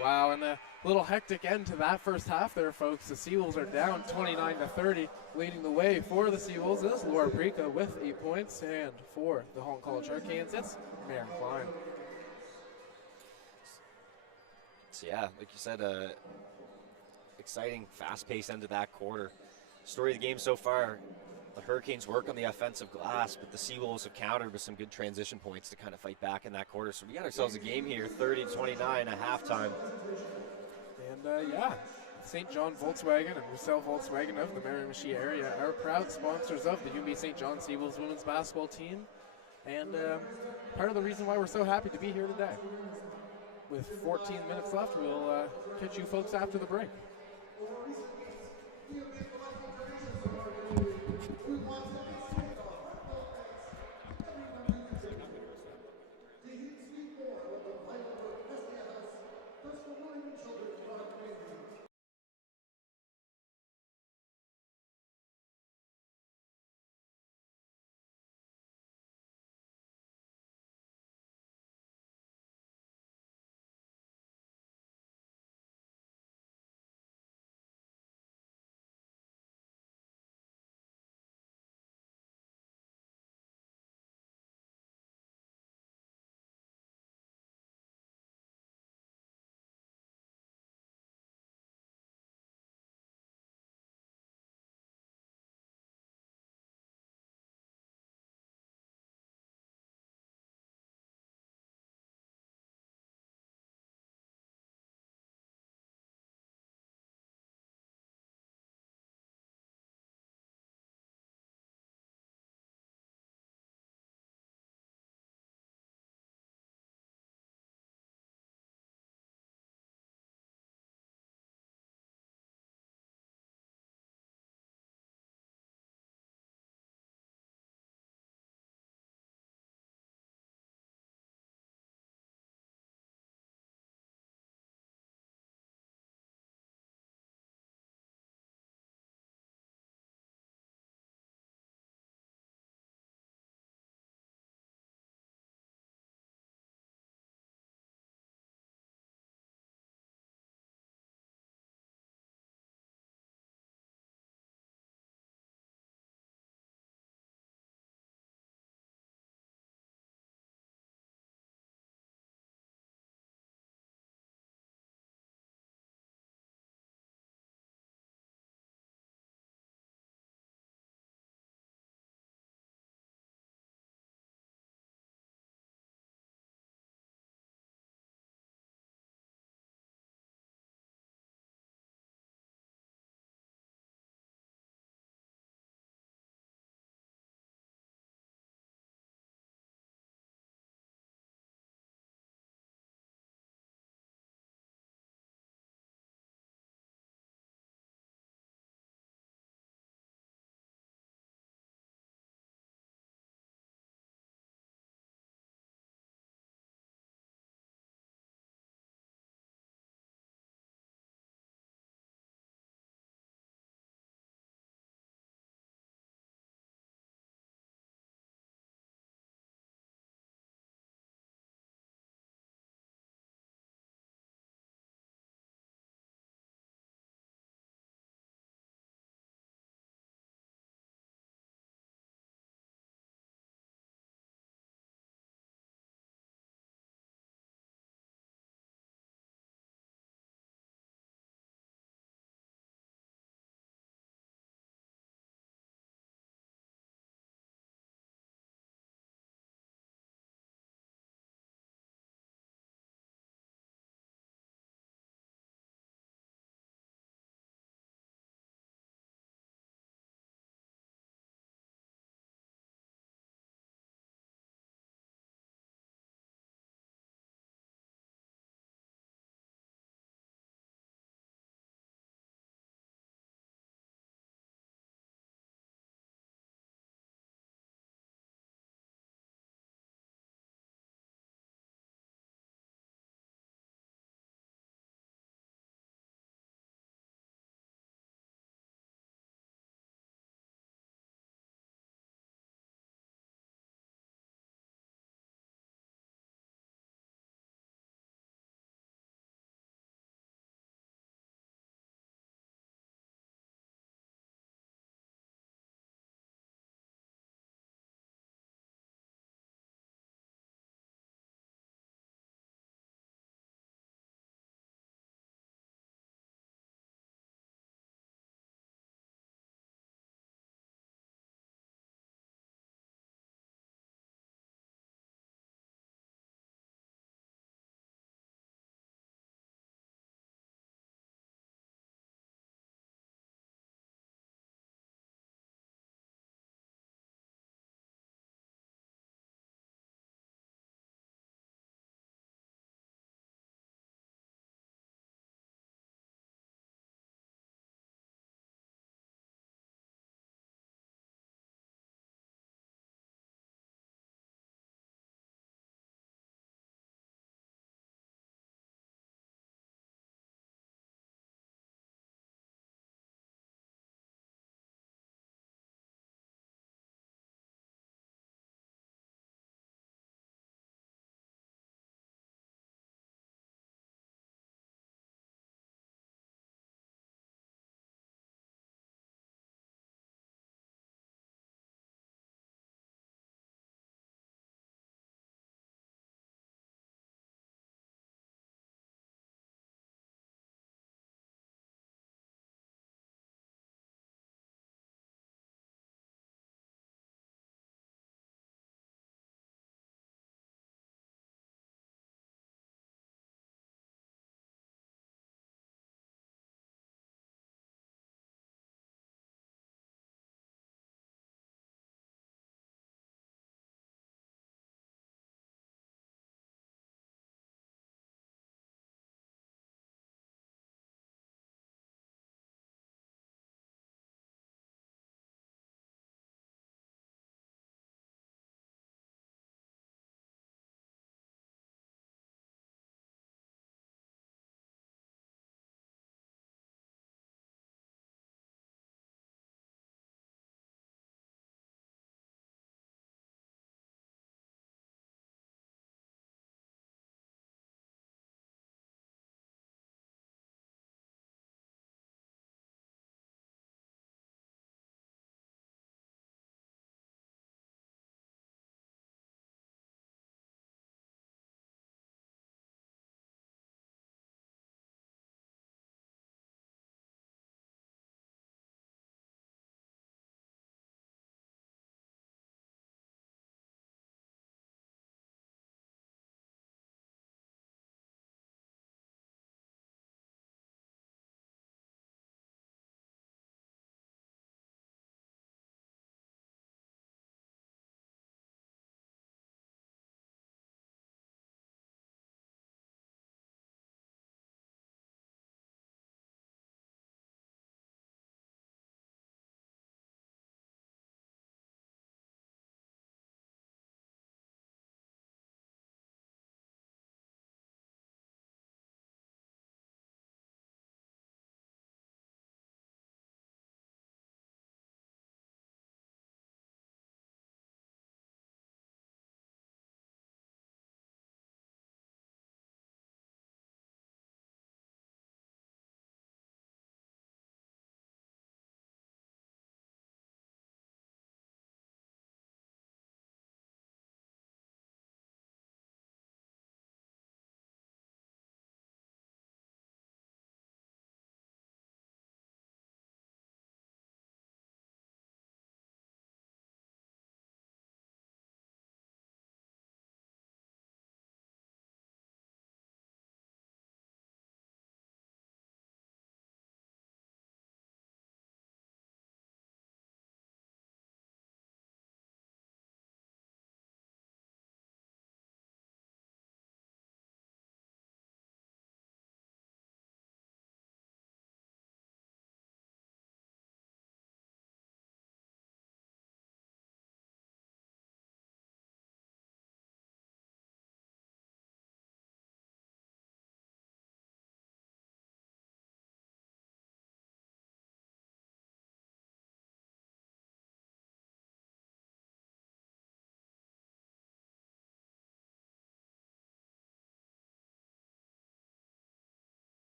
Wow, and a little hectic end to that first half there, folks. The Seawolves are down 29 to 30. Leading the way for the Seawolves is Laura Prika with 8 points. And for the Hong College Hurricanes, it's Maren Klein. So yeah, like you said, exciting, fast-paced end of that quarter. Story of the game so far, the Hurricanes work on the offensive glass, but the Seawolves have countered with some good transition points to kind of fight back in that quarter. So we got ourselves a game here, 30-29 at halftime. And yeah, St. John Volkswagen and Roussel Volkswagen of the Miramichi area are proud sponsors of the UNB St. John Seawolves women's basketball team. And part of the reason why we're so happy to be here today. With 14 minutes left, we'll catch you folks after the break.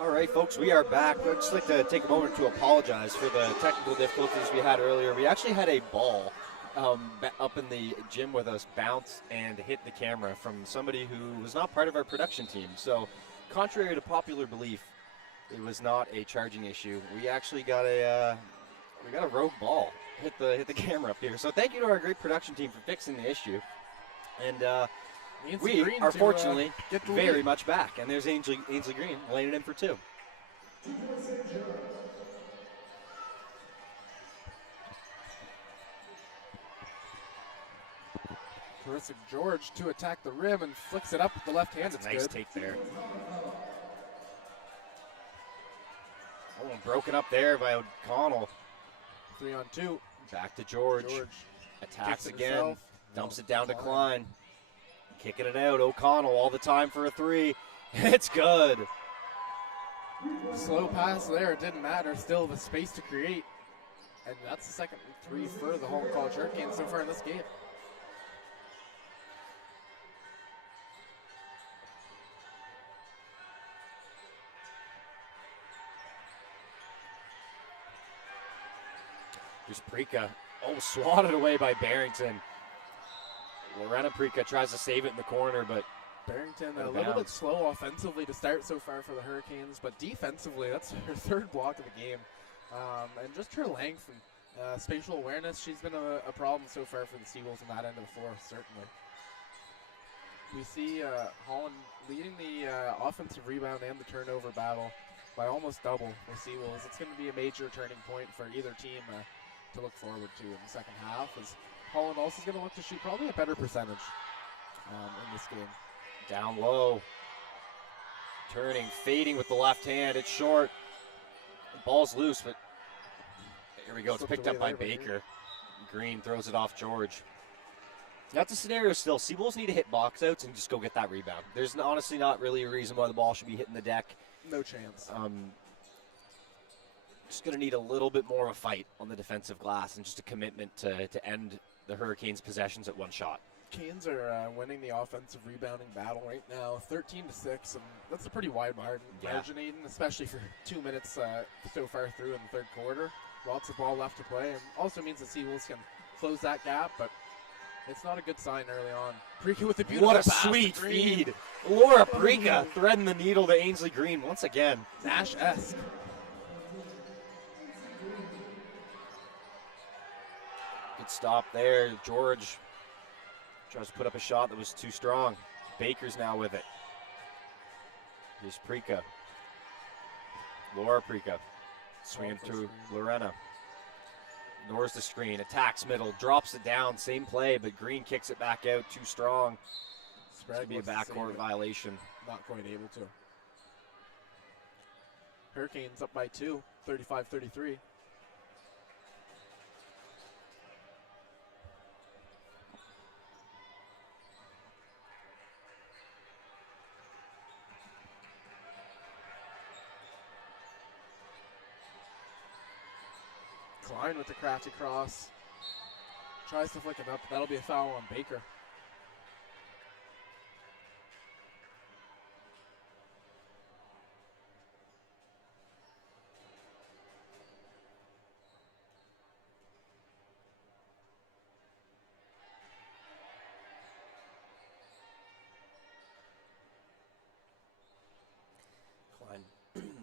All right, folks, we are back. I'd just like to take a moment to apologize for the technical difficulties we had earlier. We actually had a ball up in the gym with us bounce and hit the camera from somebody who was not part of our production team. So, contrary to popular belief, it was not a charging issue. We actually got a rogue ball hit the camera up here. So, thank you to our great production team for fixing the issue. And we are fortunately very much back. And there's Ainsley Green laying it in for 2. Carissa George to attack the rim and flicks it up with the left hand. That's a nice take there. Oh, broken up there by O'Connell. 3-on-2. Back to George. Attacks again. Dumps it down to Klein. Kicking it out. O'Connell all the time for a 3. It's good. Slow pass there. It didn't matter. Still the space to create. And that's the second 3 for the Holland College Hurricanes so far in this game. Here's Prika. Oh, swatted away by Barrington. Lorena Prika tries to save it in the corner, but Barrington a little bit slow offensively to start so far for the Hurricanes, but defensively, that's her 3rd block of the game. And just her length and spatial awareness, she's been a problem so far for the Seawolves on that end of the floor, certainly. We see Holland leading the offensive rebound and the turnover battle by almost double the Seawolves. It's going to be a major turning point for either team to look forward to in the second half, as Holland also is going to look to shoot probably a better percentage in this game. Down low. Turning, fading with the left hand. It's short. The ball's loose, but here we go. It's picked up by Baker. Green throws it off George. That's a scenario still. Seawolves need to hit box outs and just go get that rebound. There's honestly not really a reason why the ball should be hitting the deck. No chance. Just going to need a little bit more of a fight on the defensive glass and just a commitment to end the Hurricanes' possessions at one shot. Canes are winning the offensive rebounding battle right now, 13-6, and that's a pretty wide margin, Aiden, especially for 2 minutes so far through in the 3rd quarter. Lots of ball left to play, and also means the Seawolves can close that gap, but it's not a good sign early on. Prika with a beautiful What a pass sweet feed. Laura Prika threading the needle to Ainsley Green once again. Nash-esque. Good stop there. George tries to put up a shot that was too strong. Baker's now with it. Here's Prika. Laura Prika. Swinging through Lorena. Ignores the screen. Attacks middle. Drops it down. Same play, but Green kicks it back out. Too strong. It's going to be a backcourt violation. Not quite able to. Hurricanes up by 2, 35-33. Klein with the crafty cross. Tries to flick it up. That'll be a foul on Baker.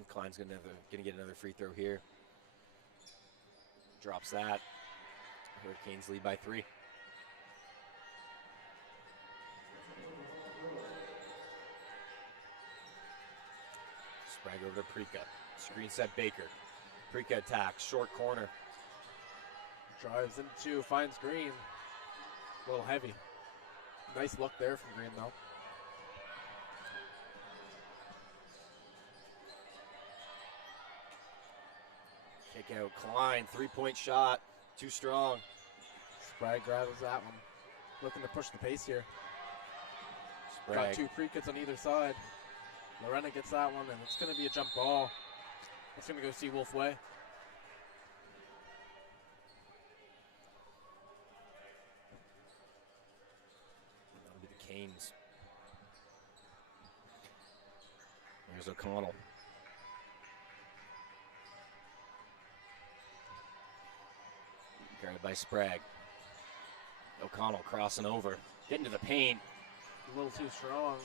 Klein's going to get another free throw here. Drops that. Hurricanes lead by 3. Sprag over to Prika. Screen set Baker. Prika attacks. Short corner. Drives into, finds Green. A little heavy. Nice look there from Green though. Kick out Klein, 3-point shot, too strong. Sprague grabs that one. Looking to push the pace here. Sprague. Got 2 pre-kits on either side. Lorena gets that one, and it's going to be a jump ball. It's going to go Seawolf way. That'll be the Canes. There's O'Connell. Guarded by Sprague. O'Connell crossing over. Getting to the paint. A little too strong.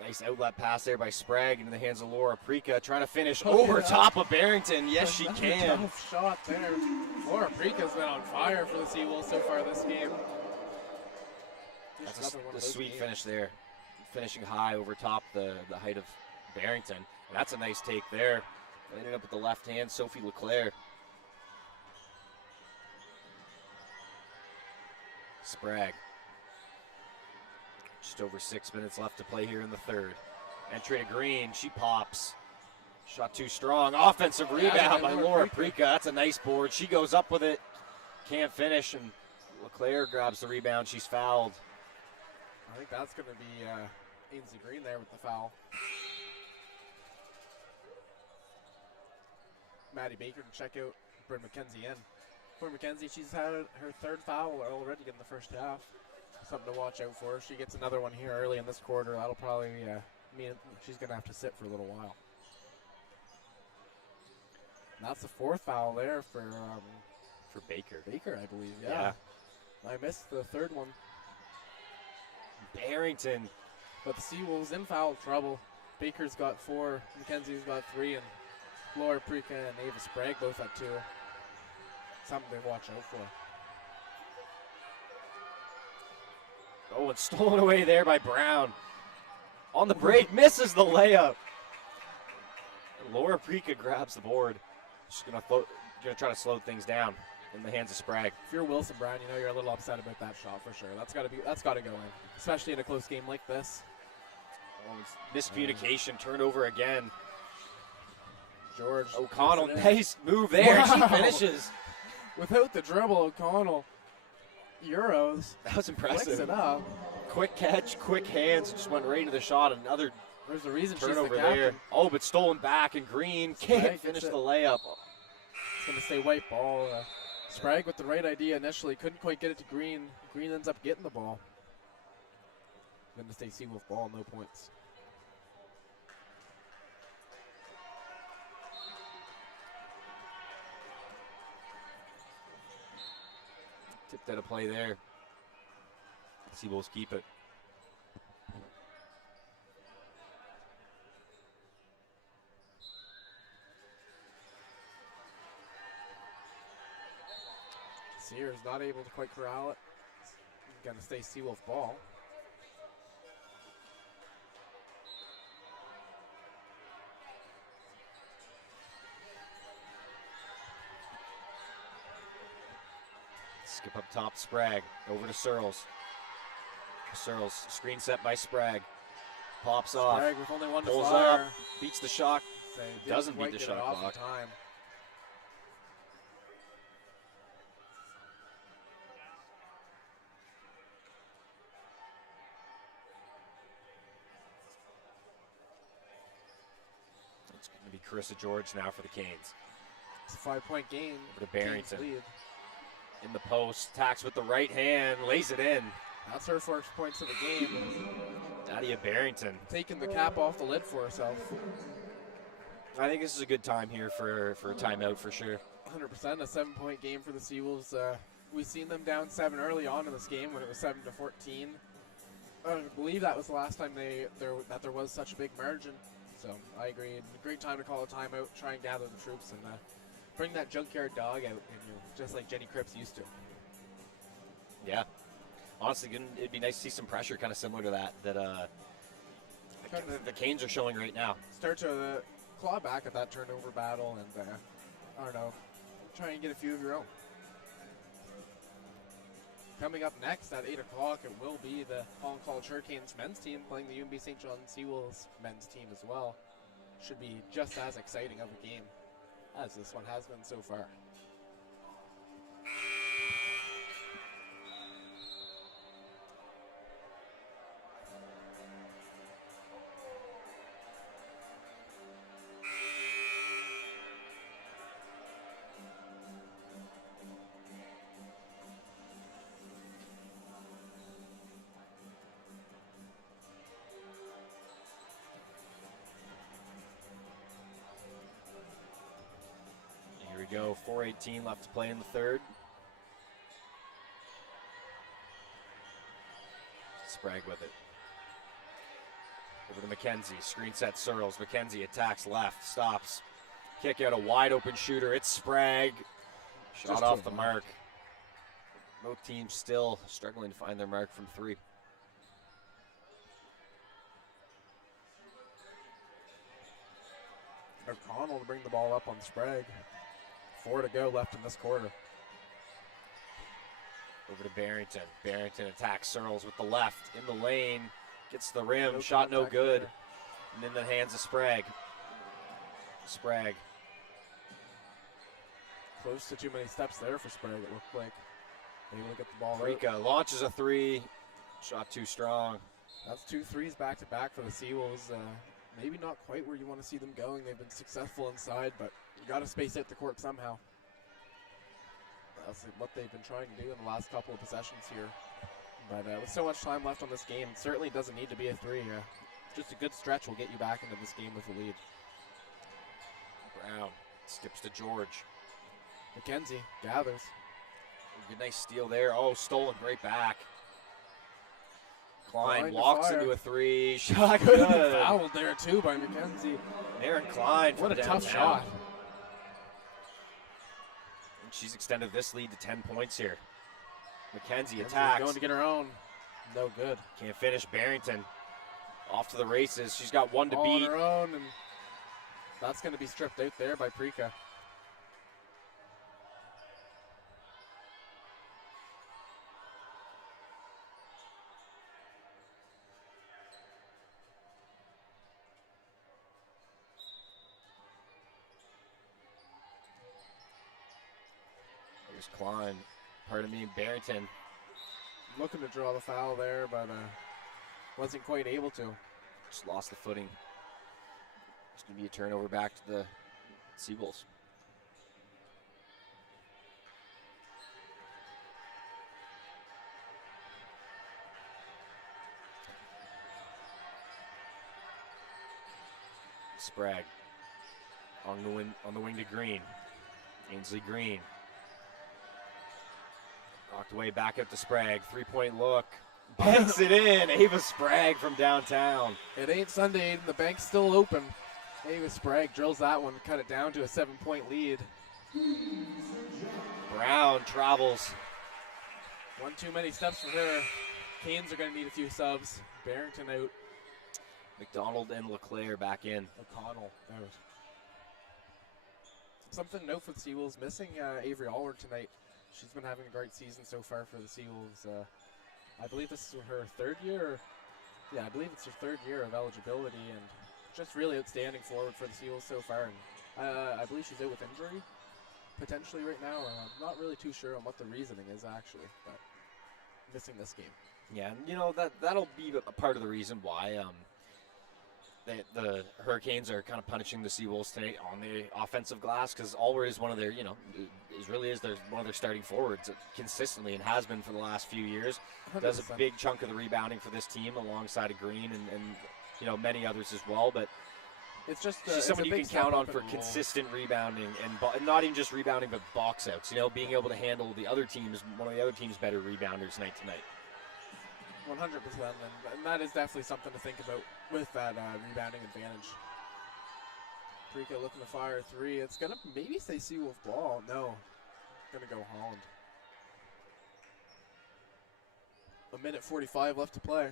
Nice outlet pass there by Sprague into the hands of Laura Prika. Trying to finish Oh, over yeah. top of Barrington. Yes, she Another can. tough shot there. Laura Prika's been on fire for the Seawolves so far this game. Just That's another one a of those sweet games. finish there. Finishing high over top the height of Barrington. And that's a nice take there. Ended up with the left hand, Sophie Leclerc. Sprague. Just over 6 minutes left to play here in the third. Entry to Green, she pops. Shot too strong. Offensive rebound by Laura Prika. That's a nice board. She goes up with it. Can't finish, and Leclerc grabs the rebound. She's fouled. I think that's going to be Ainsley Green there with the foul. Maddie Baker to check out Bryn McKenzie in. For McKenzie, she's had her third foul already in the first half. Something to watch out for. If she gets another one here early in this quarter, that'll probably mean she's going to have to sit for a little while. And that's the fourth foul there for Baker. Baker, I believe. Yeah. I missed the third one. Barrington. But the Seawolves in foul trouble. Baker's got 4, McKenzie's got 3, and Laura Prika and Ava Sprague both at 2. Something to watch out for. Oh, it's stolen away there by Brown. On the break, misses the layup. And Laura Prika grabs the board. She's gonna try to slow things down in the hands of Sprague. If you're Wilson Brown, you know you're a little upset about that shot for sure. That's got to go in, especially in a close game like this. Oh, it's miscommunication, turnover again. George O'Connell, puts it in. nice move there. Wow. She finishes. Without the dribble, O'Connell, Euros, That was flicks impressive. it up. Quick catch, quick hands, just went right into the shot. Another There's a reason she's the turnover captain. there. Oh, but stolen back, and Green can't Sprague finish gets the it. layup. It's going to stay white ball. Sprague with the right idea initially, couldn't quite get it to Green. Green ends up getting the ball. Going to stay Seawolf ball, no points. Tipped out a play there. Seawolves keep it. Sears not able to quite corral it. Going to stay Seawolf ball. Skip up top, Sprague. Over to Searles. Searles, screen set by Sprague. Pops off. Sprague with only one to Pulls fire. up. Beats the shot. They didn't Doesn't beat quite the get shot it off in clock. time. It's going to be Carissa George now for the Canes. It's a 5-point game. Over to Barrington. Canes lead. In the post, tacks with the right hand, lays it in. That's her first points of the game. Nadia Barrington. Taking the cap off the lid for herself. I think this is a good time here for a timeout for sure. 100%, a 7-point game for the Seawolves. We've seen them down 7 early on in this game when it was 7-14. I believe that was the last time there was such a big margin. So I agree. A great time to call a timeout, try and gather the troops, and bring that junkyard dog out in you, just like Jenny Cripps used to. Yeah. Honestly, it'd be nice to see some pressure kind of similar to that the Canes are showing right now. Start to claw back at that turnover battle and, I don't know, try and get a few of your own. Coming up next at 8 o'clock, it will be the Holland College Hurricanes men's team playing the UNBSJ Seawolves men's team as well. Should be just as exciting of a game as this one has been so far. Here we go, 4:18 left to play in the third. Sprague with it. Over to McKenzie. Screen set Searles. McKenzie attacks left. Stops. Kick out a wide open shooter. It's Sprague. Shot Just off to the a mark. mark. Both teams still struggling to find their mark from three. O'Connell to bring the ball up on Sprague. 4 to go left in this quarter. Over to Barrington. Barrington attacks Searles with the left in the lane. Gets the rim. No Shot no contact good. there. And in the hands of Sprague. Sprague. Close to too many steps there for Sprague, it looked like. Able to get the ball out. Rika launches a three. Shot too strong. That's 2 threes back-to-back for the Seawolves. Maybe not quite where you want to see them going. They've been successful inside, but you got to space out the court somehow. That's what they've been trying to do in the last couple of possessions here. But with so much time left on this game, it certainly doesn't need to be a 3. Just a good stretch will get you back into this game with a lead. Brown skips to George. McKenzie gathers. Good, nice steal there. Oh, stolen right back. Klein Klein to walks fire. into a 3. Shot Could have been good. fouled there too by McKenzie. Aaron Klein from What a tough downtown. shot. And she's extended this lead to 10 points here. McKenzie McKenzie attacks. going to get her own. No good. Can't finish. Barrington off to the races. She's got one to All on beat. her own, and that's going to be stripped out there by Prika. There's Klein. Pardon me, Barrington. Looking to draw the foul there, but wasn't quite able to. Just lost the footing. It's going to be a turnover back to the Seawolves. Sprague on the wing to Green. Ainsley Green. Knocked away, back out to Sprague. 3-point look. Banks it in. Ava Sprague from downtown. It ain't Sunday, and the bank's still open. Ava Sprague drills that one, cut it down to a 7-point lead. Brown travels. One too many steps for her. Canes are going to need a few subs. Barrington out. McDonald and LeClaire back in. O'Connell out. Something to note for the Seawolves, missing Avery Allward tonight. She's been having a great season so far for the Seawolves. I believe this is her 3rd year. Yeah, I believe it's her 3rd year of eligibility, and just really outstanding forward for the Seawolves so far. And I believe she's out with injury, potentially right now. I'm not really too sure on what the reasoning is actually, but missing this game. Yeah, and you know that'll be a part of the reason why the Hurricanes are kind of punishing the Seawolves tonight on the offensive glass, because Allward is one of their, one of their starting forwards consistently, and has been for the last few years. 100%. Does a big chunk of the rebounding for this team alongside of Green and many others as well. But It's just she's it's someone a you big can step count on up in for role. consistent rebounding and not even just rebounding, but box outs. Being able to handle the other teams, one of the other team's better rebounders night to night. 100%, and that is definitely something to think about with that rebounding advantage. Prika looking to fire a 3. It's going to maybe say Seawolf ball. No, going to go Holland. 1:45 left to play.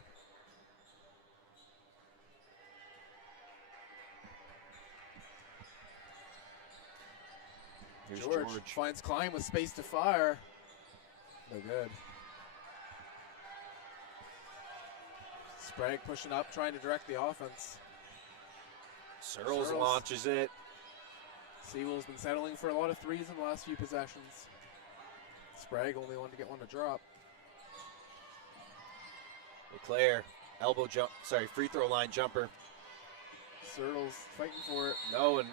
Here's George finds Klein with space to fire. No good. Sprague pushing up, trying to direct the offense. Searles launches it. Seawolf's been settling for a lot of 3s in the last few possessions. Sprague only wanted to get one to drop. LeClaire, free throw line jumper. Searles fighting for it. No, and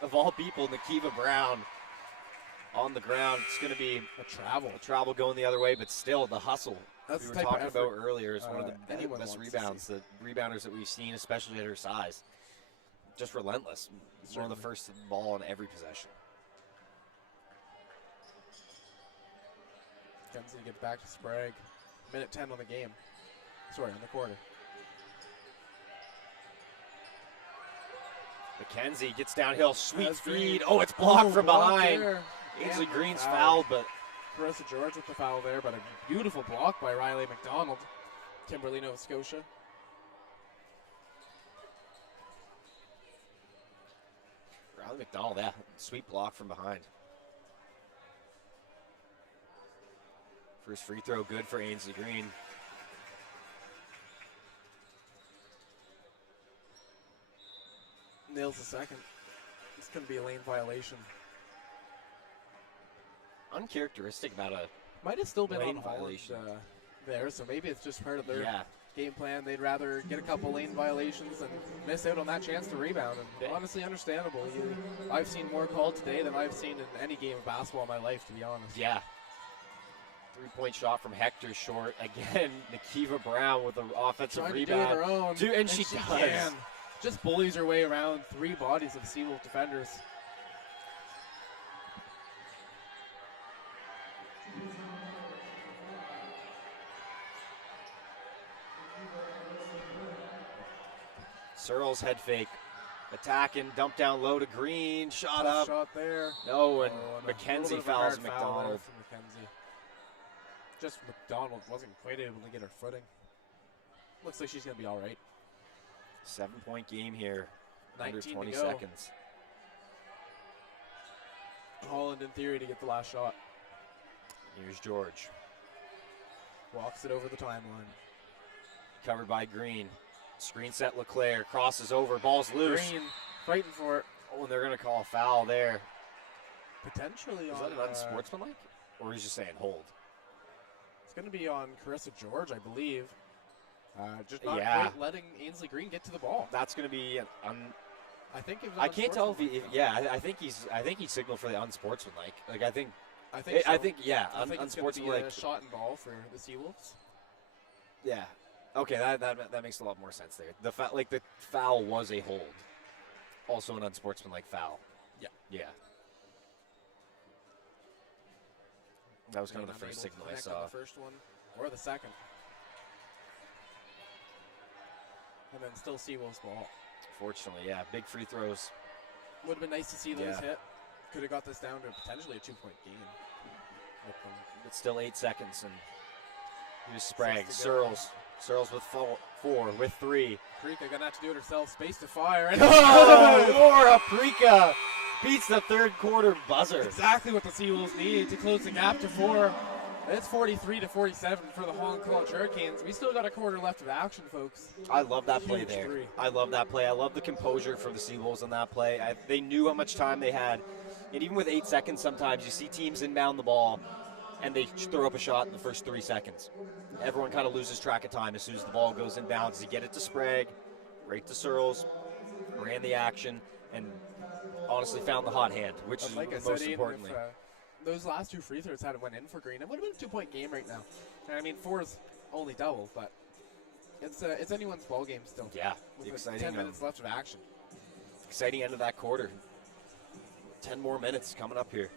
of all people, Nakiva Brown on the ground. It's going to be A travel going the other way, but still the hustle That's we the were type talking of about effort, earlier is one of the anyone best wants to rebounds, the rebounders that we've seen, especially at her size. Just relentless. It's one of the first ball on every possession. Kenzie gets back to Sprague. 1:10 on the game. Sorry, on the quarter. McKenzie gets downhill, sweet That's feed. Green. Oh, it's blocked from blocked behind. there. Ainsley And Green's foul. fouled, but Carissa George with the foul there, but a beautiful block by Riley McDonald. Kimberly, Nova Scotia. Riley McDonald, yeah, sweet block from behind. First free throw good for Ainsley Green. Nails the second. It's going to be a lane violation. Uncharacteristic about a Might have still been lane on Holland violation. there, so maybe it's just part of their Yeah. game plan. They'd rather get a couple lane violations than miss out on that chance to rebound. And Yeah. honestly, understandable. I've seen more called today than I've seen in any game of basketball in my life, to be honest. Yeah. 3-point shot from Hector short. Again, Nakiva Brown with an offensive Trying to do it her rebound. own, And she does. can. Just bullies her way around three bodies of Seawolf defenders. Searles head fake. Attacking, dump down low to Green. Shot Tough up. shot there. No, and Oh, and a little McKenzie bit of a fouls hard foul there McDonald. from McKenzie. Just McDonald wasn't quite able to get her footing. Looks like she's going to be all right. 7-point game here. Under 19 20 to go. seconds. Holland in theory to get the last shot. Here's George. Walks it over the timeline. Covered by Green. Screen set LeClaire. Crosses over. Ball's loose. Green fighting for it. Oh, and they're going to call a foul there. Potentially Is on. that an unsportsmanlike? Or he's just saying hold? It's going to be on Carissa George, I believe. Just not Yeah. quite letting Ainsley Green get to the ball. That's going to be I think it was I can't tell if he. unsportsmanlike. I think he signaled for the unsportsmanlike. Like I think. I think so. I think yeah. I think it's going to be a Unsportsmanlike. shot and ball for the Seawolves. Yeah. Okay, that makes a lot more sense there. The foul was a hold. Also an unsportsmanlike foul. Yeah. Yeah. That was kind of the Unable first to signal I connect on saw. The first one or the second. And then still Seawolves ball. Fortunately, yeah. Big free throws. Would have been nice to see those Yeah. hit. Could have got this down to potentially a 2-point game. With them. It's still 8 seconds, and here's Sprague. 6 to go. Searles with 4 with 3. Prika gonna have to do it herself. Space to fire. And Oh, Laura Prika beats the third quarter buzzer. exactly what the Seawolves need to close the gap to 4. It's 43-47 for the Holland College Hurricanes. We still got a quarter left of action, folks. I love that play Huge there. three. I love that play. I love the composure for the Seawolves on that play. They knew how much time they had. And even with 8 seconds, sometimes you see teams inbound the ball and they throw up a shot in the first 3 seconds. Everyone kind of loses track of time as soon as the ball goes inbounds. You get it to Sprague, right to Searles, ran the action, and honestly found the hot hand, which is Like I most said, Ian, importantly. if those last 2 free throws hadn't went in for Green, it would have been a 2-point game right now. And I mean, 4 is only double, but it's anyone's ball game still. Yeah, With exciting. 10 minutes left of action. Exciting end of that quarter. 10 more minutes coming up here.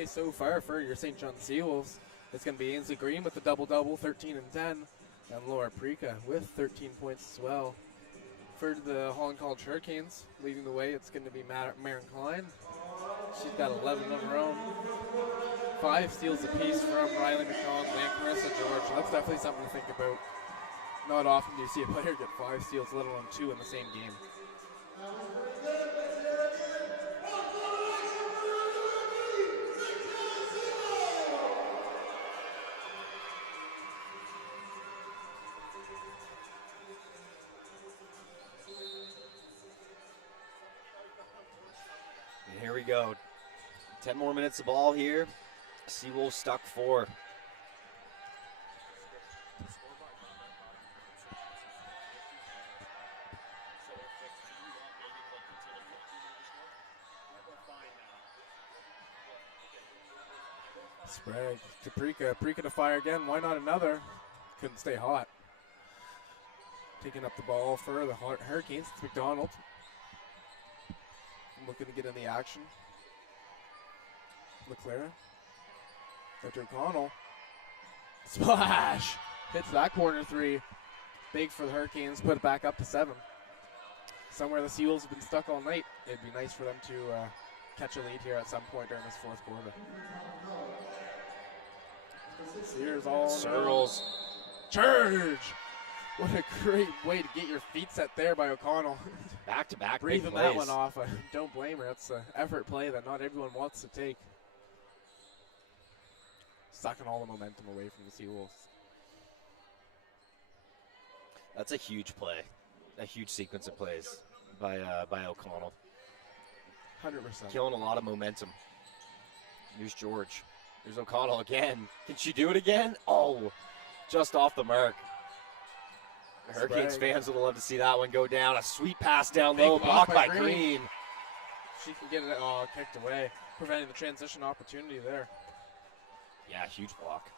way so far for your St. John Seawolves. It's going to be Ainsley Green with the double-double, 13 and 10, and Laura Prika with 13 points as well. For the Holland College Hurricanes, leading the way, it's going to be Maren Klein. She's got 11 of her own. 5 steals apiece from Riley McDonald and Carissa George. That's definitely something to think about. Not often do you see a player get 5 steals, let alone 2 in the same game. And here we go. 10 more minutes of ball here. Seawolves stuck 4. Sprague to Prika. Prika to fire again. Why not another? Couldn't stay hot. Taking up the ball for the Hurricanes. It's McDonald. Looking to get in the action. LeClaire. Out to O'Connell. Splash! Hits that corner 3. Big for the Hurricanes. Put it back up to 7. Somewhere the Seawolves have been stuck all night. It'd be nice for them to catch a lead here at some point during this 4th quarter. Here's all Searles. Charge! What a great way to get your feet set there by O'Connell. Back-to-back big Breathing plays. that one off. I don't blame her. That's an effort play that not everyone wants to take. Sucking all the momentum away from the Seawolves. That's a huge play. A huge sequence of plays by O'Connell. 100%. Killing a lot of momentum. Here's George. Here's O'Connell again. Can she do it again? Oh, just off the mark. Hurricanes fans would love to see that one go down. A sweet pass down low, blocked by Green. She can get it kicked away, preventing the transition opportunity there. Yeah, huge block.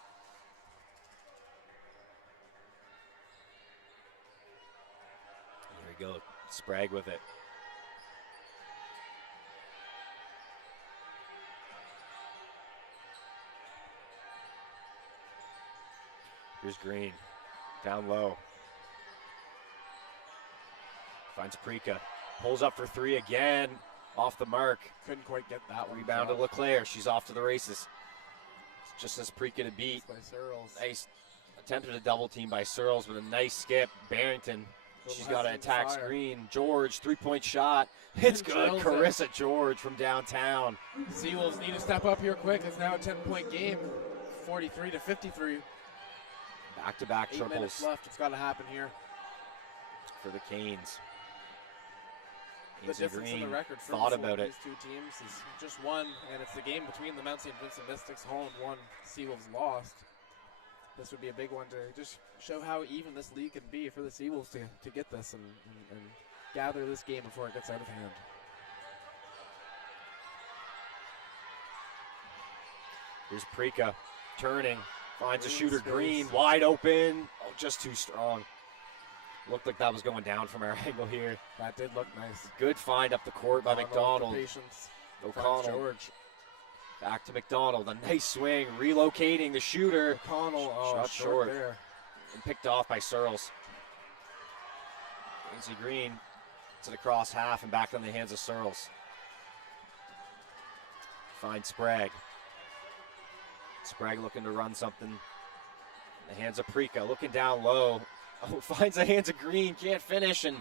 Here we go. Sprague with it. Here's Green. Down low. Finds Prika. Pulls up for 3 again. Off the mark. Couldn't quite get that one. Rebound to LeClaire. She's off to the races. Just as Prika to beat. By Searles. Nice. Attempted a double team by Searles with a nice skip. Barrington. She's got to attack Green. George, 3-point shot. It's good. Carissa George from downtown. Seawolves need to step up here quick. It's now a 10-point game. 43-53. Back-to-back 8 triples. minutes left. It's got to happen here. For the Canes. The difference in the record for thought about it. These 2 teams is just one, and it's the game between the Mount St. Vincent Mystics. Holland won, Seawolves lost. This would be a big one to just show how even this league can be for the Seawolves to get this and gather this game before it gets out of hand. Here's Prika turning, finds a shooter. Green, wide open. Oh, just too strong. Looked like that was going down from our angle here. That did look nice. Good find up the court by McDonald. O'Connell. George. Back to McDonald. A nice swing. Relocating the shooter. O'Connell. Shot short. There. And picked off by Searles. Lindsay Green to the cross half and back on the hands of Searles. Finds Sprague. Sprague looking to run something. In the hands of Prika. Looking down low. Oh, finds the hands of Green, can't finish, and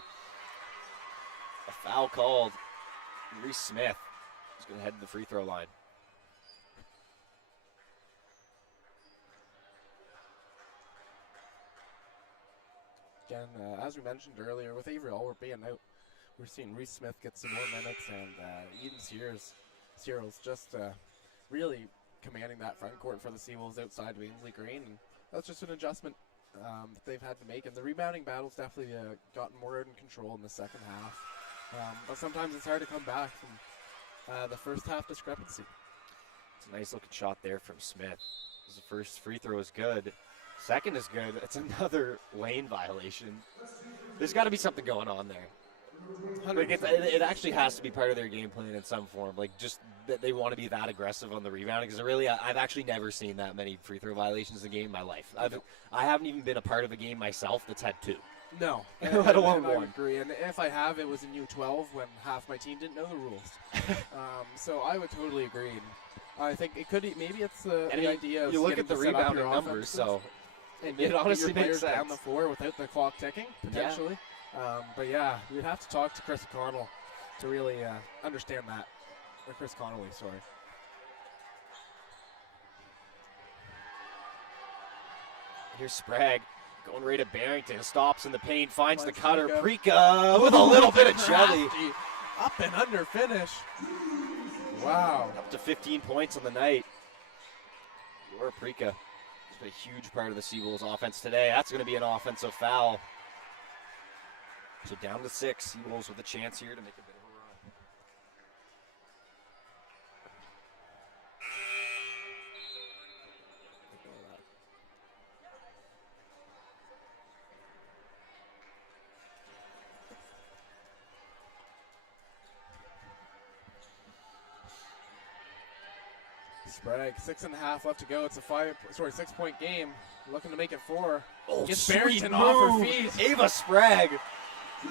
a foul called. Reese Smith is going to head to the free throw line. Again, as we mentioned earlier, with Avery Allward being out, we're seeing Reese Smith get some more minutes, and Eden Searles just really commanding that front court for the Seawolves outside of Ainsley Green, and that's just an adjustment that they've had to make, and the rebounding battle's definitely gotten more out in control in the second half. But sometimes it's hard to come back from the first half discrepancy. It's a nice looking shot there from Smith. The first free throw is good. Second is good. It's another lane violation. There's got to be something going on there. Like it actually has to be part of their game plan in some form. Like just that they want to be that aggressive on the rebound because I've actually never seen that many free throw violations in a game in my life. I haven't even been a part of a game myself that's had 2. No, let alone and I one. would agree. And if I have, it was in U12 when half my team didn't know the rules. So I would totally agree. And I think it could. Maybe it's the idea of you look getting at the to set up rebounding your numbers, offenses so and it honestly your makes players down sense. the floor without the clock ticking potentially. But yeah, we'd have to talk to Chris O'Connell to really understand that. Or Chris Connolly, sorry. Here's Sprague going right at Barrington. Stops in the paint, finds the cutter. Prika. Prika with a little bit of jelly. Up and under finish. Wow. Up to 15 points on the night. Laura Prika has been a huge part of the Seawolves offense today. That's going to be an offensive foul. So down to 6. Seawolves with a chance here to make a bit of a run. Sprague, 6.5 left to go. It's a 6-point game. Looking to make it 4. Oh, Gets sweet Barrington move. off her feet. Ava Sprague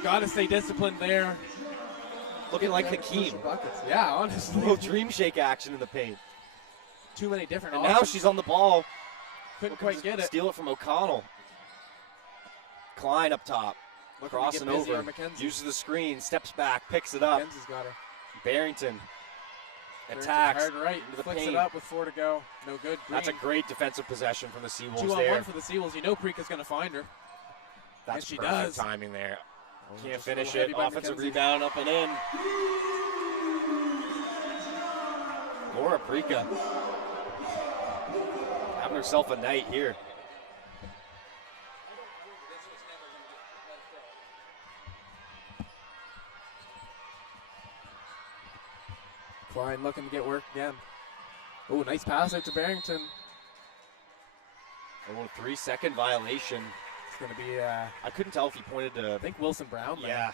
Got to stay disciplined there. looking like Hakeem. Yeah, honestly. Little dream shake action in the paint. Too many different And options. now she's on the ball. Couldn't quite get it. Steal it from O'Connell. Klein up top. Looking to Crossing get busy over. on McKenzie. Uses the screen. Steps back. Picks it up. McKenzie's got her. Barrington. Barrington Attacks. hard right. into the Flicks paint. it up with 4 to go. No good. That's a Green. great defensive possession from the Seawolves 2-on-1 there. for the Seawolves. You know Prika's going to find her. That's she perfect does. timing there. Can't Just a finish little it. heavy by Offensive McKenzie. rebound up and in. Laura Prika having herself a night here. Klein looking to get work again. Oh, nice pass out to Barrington. A little 3-second violation. It's going to be, I couldn't tell if he pointed to. I think Wilson Brown. there. Yeah.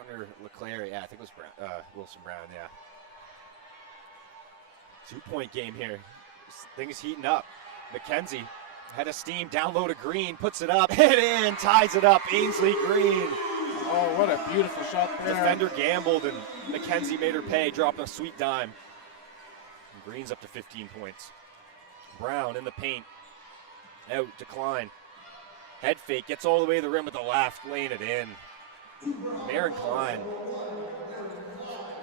Under LeClaire. Yeah, I think it was Wilson Brown. Yeah. 2-point game here. Things heating up. McKenzie had a steam. Down low to Green. Puts it up. Hit in. Ties it up. Ainsley Green. Oh, what a beautiful shot there. Defender gambled and McKenzie made her pay. Dropped a sweet dime. And Green's up to 15 points. Brown in the paint. Out to Klein. Head fake. Gets all the way to the rim with the left. Laying it in. Maren Klein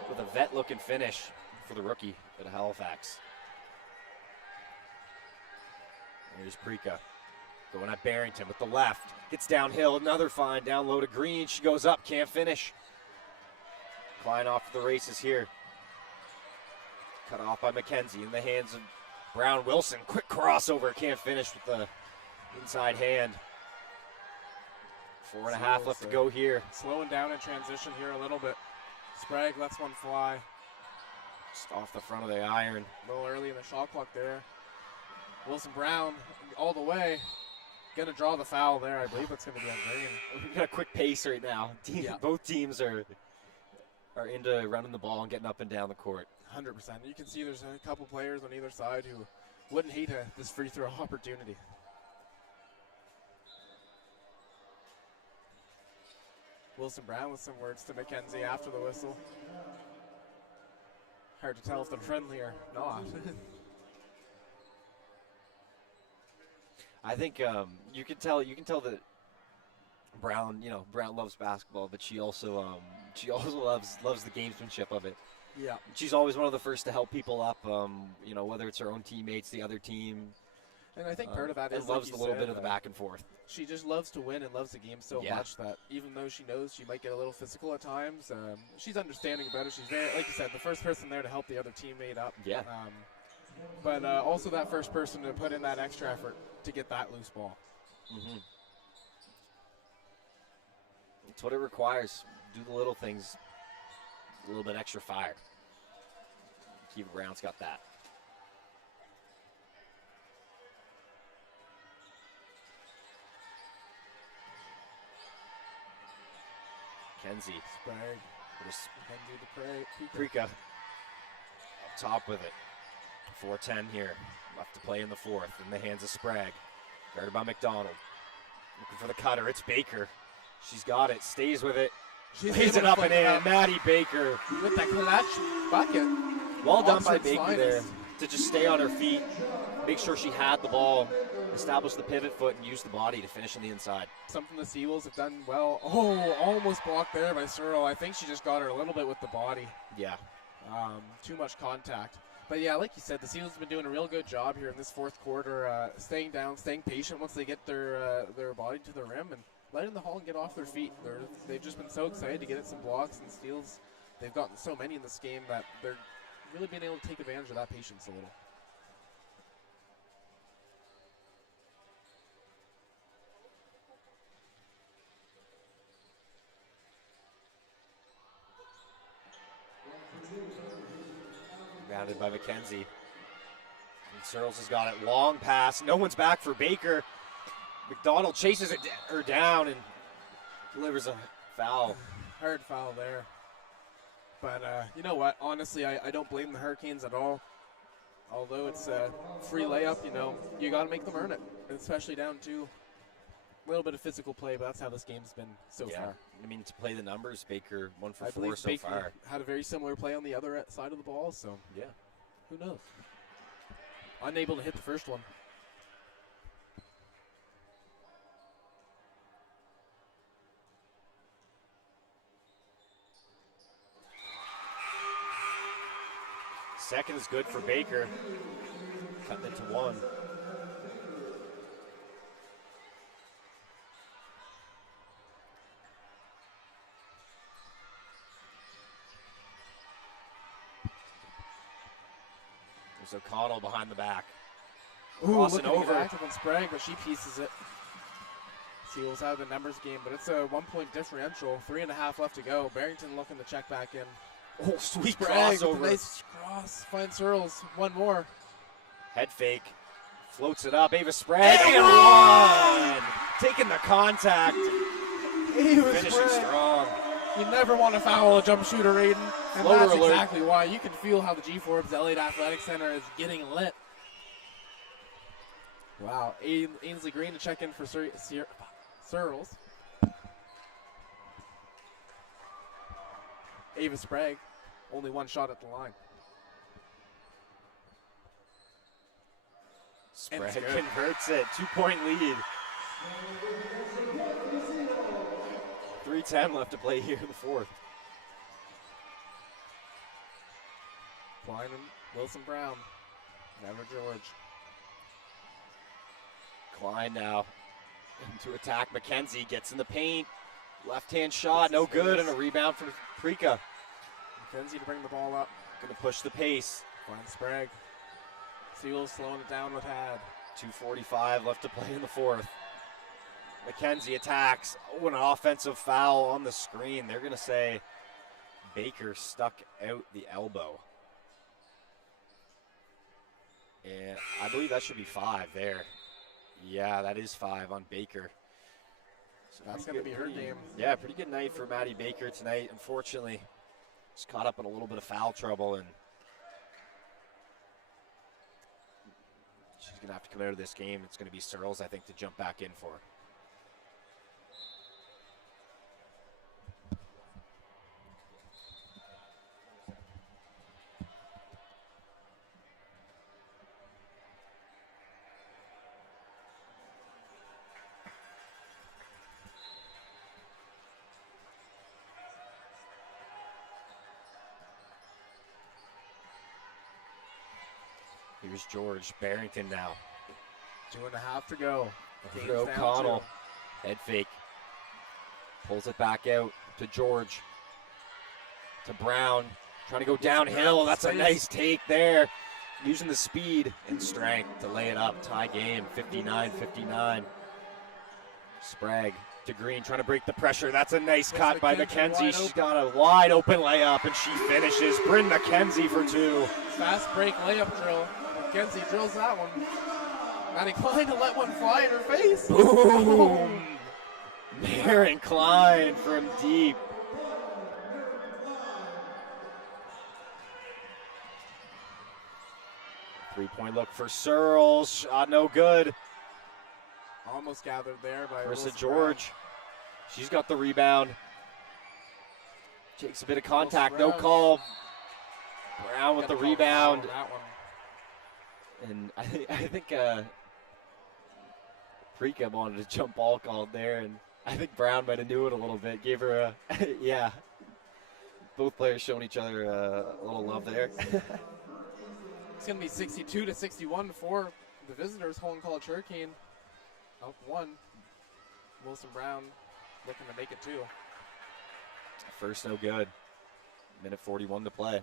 with a vet-looking finish for the rookie at Halifax. Here's Prika going at Barrington with the left. Gets downhill, another find down low to Green. She goes up, can't finish. Klein off to the races here. Cut off by McKenzie in the hands of Brown. Wilson, quick crossover, can't finish with the inside hand. 4.5 left to go here. Slowing down in transition here a little bit. Sprague lets one fly. Just off the front of the iron. A little early in the shot clock there. Wilson Brown all the way. Going to draw the foul there. I believe it's going to be on Green. We've got a quick pace right now. Yeah. Both teams are into running the ball and getting up and down the court. 100%. You can see there's a couple players on either side who wouldn't hate this free throw opportunity. Wilson Brown with some words to McKenzie after the whistle. Hard to tell if they're friendly or not. I think you can tell that Brown loves basketball, but she also loves the gamesmanship of it. Yeah. She's always one of the first to help people up. Whether it's her own teammates, the other team. And I think part of that and is loves like a little you bit said, of the back and forth. She just loves to win and loves the game so much that even though she knows she might get a little physical at times, she's understanding about it. She's very, like you said, the first person there to help the other teammate up. Yeah. But also that first person to put in that extra effort to get that loose ball. Mm-hmm. That's what it requires. Do the little things. A little bit extra fire. Kiva Brown's got that. McKenzie. Sprague. There's McKenzie to Prika up top with it. 4:10 here. Left to play in the fourth. In the hands of Sprague. Guarded by McDonald. Looking for the cutter. It's Baker. She's got it. Stays with it. Lays it up and in. Maddie Baker. With that clutch bucket. Well done by Oxford's Baker there finest. to just stay on her feet. Make sure she had the ball. Establish the pivot foot and use the body to finish on the inside. Something the Seawolves have done well. Oh, almost blocked there by Searle. I think she just got her a little bit with the body. Yeah. Too much contact. But yeah, like you said, the Seawolves have been doing a real good job here in this fourth quarter, staying down, staying patient once they get their body to the rim and letting the Holland get off their feet. They've just been so excited to get at some blocks and steals. They've gotten so many in this game that they're really being able to take advantage of that patience a little. Rounded by McKenzie. And Searles has got it. Long pass. No one's back for Baker. McDonald chases her down and delivers a foul. Hard foul there. But you know what? Honestly, I don't blame the Hurricanes at all. Although it's a free layup, you got to make them earn it. And especially down to a little bit of physical play, but that's how this game's been so far. I mean, to play the numbers, Baker 1 for I 4 believe so Baker far. had a very similar play on the other side of the ball, so Yeah. who knows? Unable to hit the first one. Second is good for Baker. Cutting it to 1. There's O'Connell behind the back. Crossing looking to get over. active on Sprague, but she pieces it. Seals out of the numbers game, but it's a 1-point differential. 3.5 left to go. Barrington looking to check back in. Oh, sweet Sprague with a crossover. nice cross. Finds Searles. One more. Head fake. Floats it up. Ava Sprague. And 1! Taking the contact. Finishing strong. You never want to foul a jump shooter, Aiden. And Floater that's alert. exactly why. You can feel how the G-Forbes Elliott Athletic Center is getting lit. Wow. Ainsley Green to check in for Searles. Ava Sprague. Only one shot at the line. And Sprague it's good. converts it. 2-point lead. 3:10 left to play here in the fourth. Klein and Wilson Brown. Never George. Klein now into attack. McKenzie gets in the paint. Left-hand shot, no good, and a rebound for Prika. McKenzie to bring the ball up. Going to push the pace. Finds Sprague. Seals slowing it down with Had. 2:45 left to play in the fourth. McKenzie attacks. Oh, an offensive foul on the screen. They're going to say Baker stuck out the elbow. And I believe that should be 5 there. Yeah, that is 5 on Baker. So That's pretty going to good- be her game. Yeah, pretty good night for Maddie Baker tonight. Unfortunately, just caught up in a little bit of foul trouble, and she's going to have to come out of this game. It's going to be Searles, I think, to jump back in for her. Here's George Barrington now. 2.5 to go. Over Game's to down O'Connell. 2. Head fake. Pulls it back out to George. To Brown. Trying to go downhill. That's a nice take there. Using the speed and strength to lay it up. Tie game. 59-59. Sprague to Green. Trying to break the pressure. That's a nice cut by McKenzie McKenzie. wide She's open. got a wide open layup and she finishes. Bryn McKenzie for 2. Fast break layup drill. McKenzie drills that one. Not inclined to let one fly in her face. Boom! Maren Klein from deep. Three-point look for Searles. Shot no good. Almost gathered there by Marissa Wilson George. She's got the rebound. Takes a bit of contact. No Brown. call. Brown with Gotta the call the foul on rebound. that one. And I think Frika wanted a jump ball called there, and I think Brown might have knew it a little bit. Gave her a, yeah. Both players showing each other a little love there. It's going to be 62-61 for the visitors. Holland College Hurricane up 1. Wilson Brown looking to make it 2. First no good. Minute 41 to play.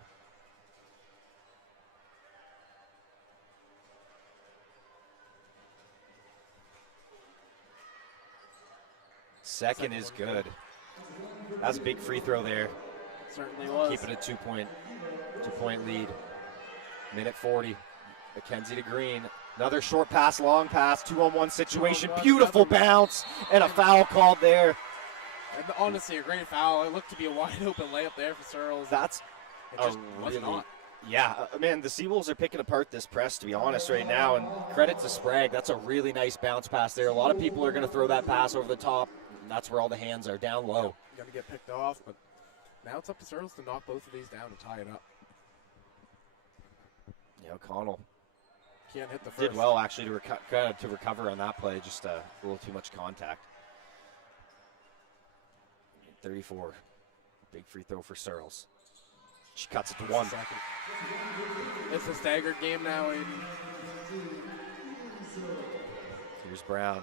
Second is good. That's a big free throw there. Certainly was. Keep it a two-point lead. Minute 40. McKenzie to Green. Another short pass, long pass, 2-on-1 situation. Beautiful bounce and a foul called there. And honestly, a great foul. It looked to be a wide open layup there for Searles. That's it just was not. Yeah, man, the Seawolves are picking apart this press, to be honest, right now. And credit to Sprague. That's a really nice bounce pass there. A lot of people are going to throw that pass over the top. And that's where all the hands are, down low. Going to get picked off, but now it's up to Searles to knock both of these down and tie it up. Yeah, O'Connell Can't hit the first. did well, actually, to recover on that play. Just a little too much contact. 34. Big free throw for Searles. She cuts it to 1. It's a staggered game now. Here's Brown.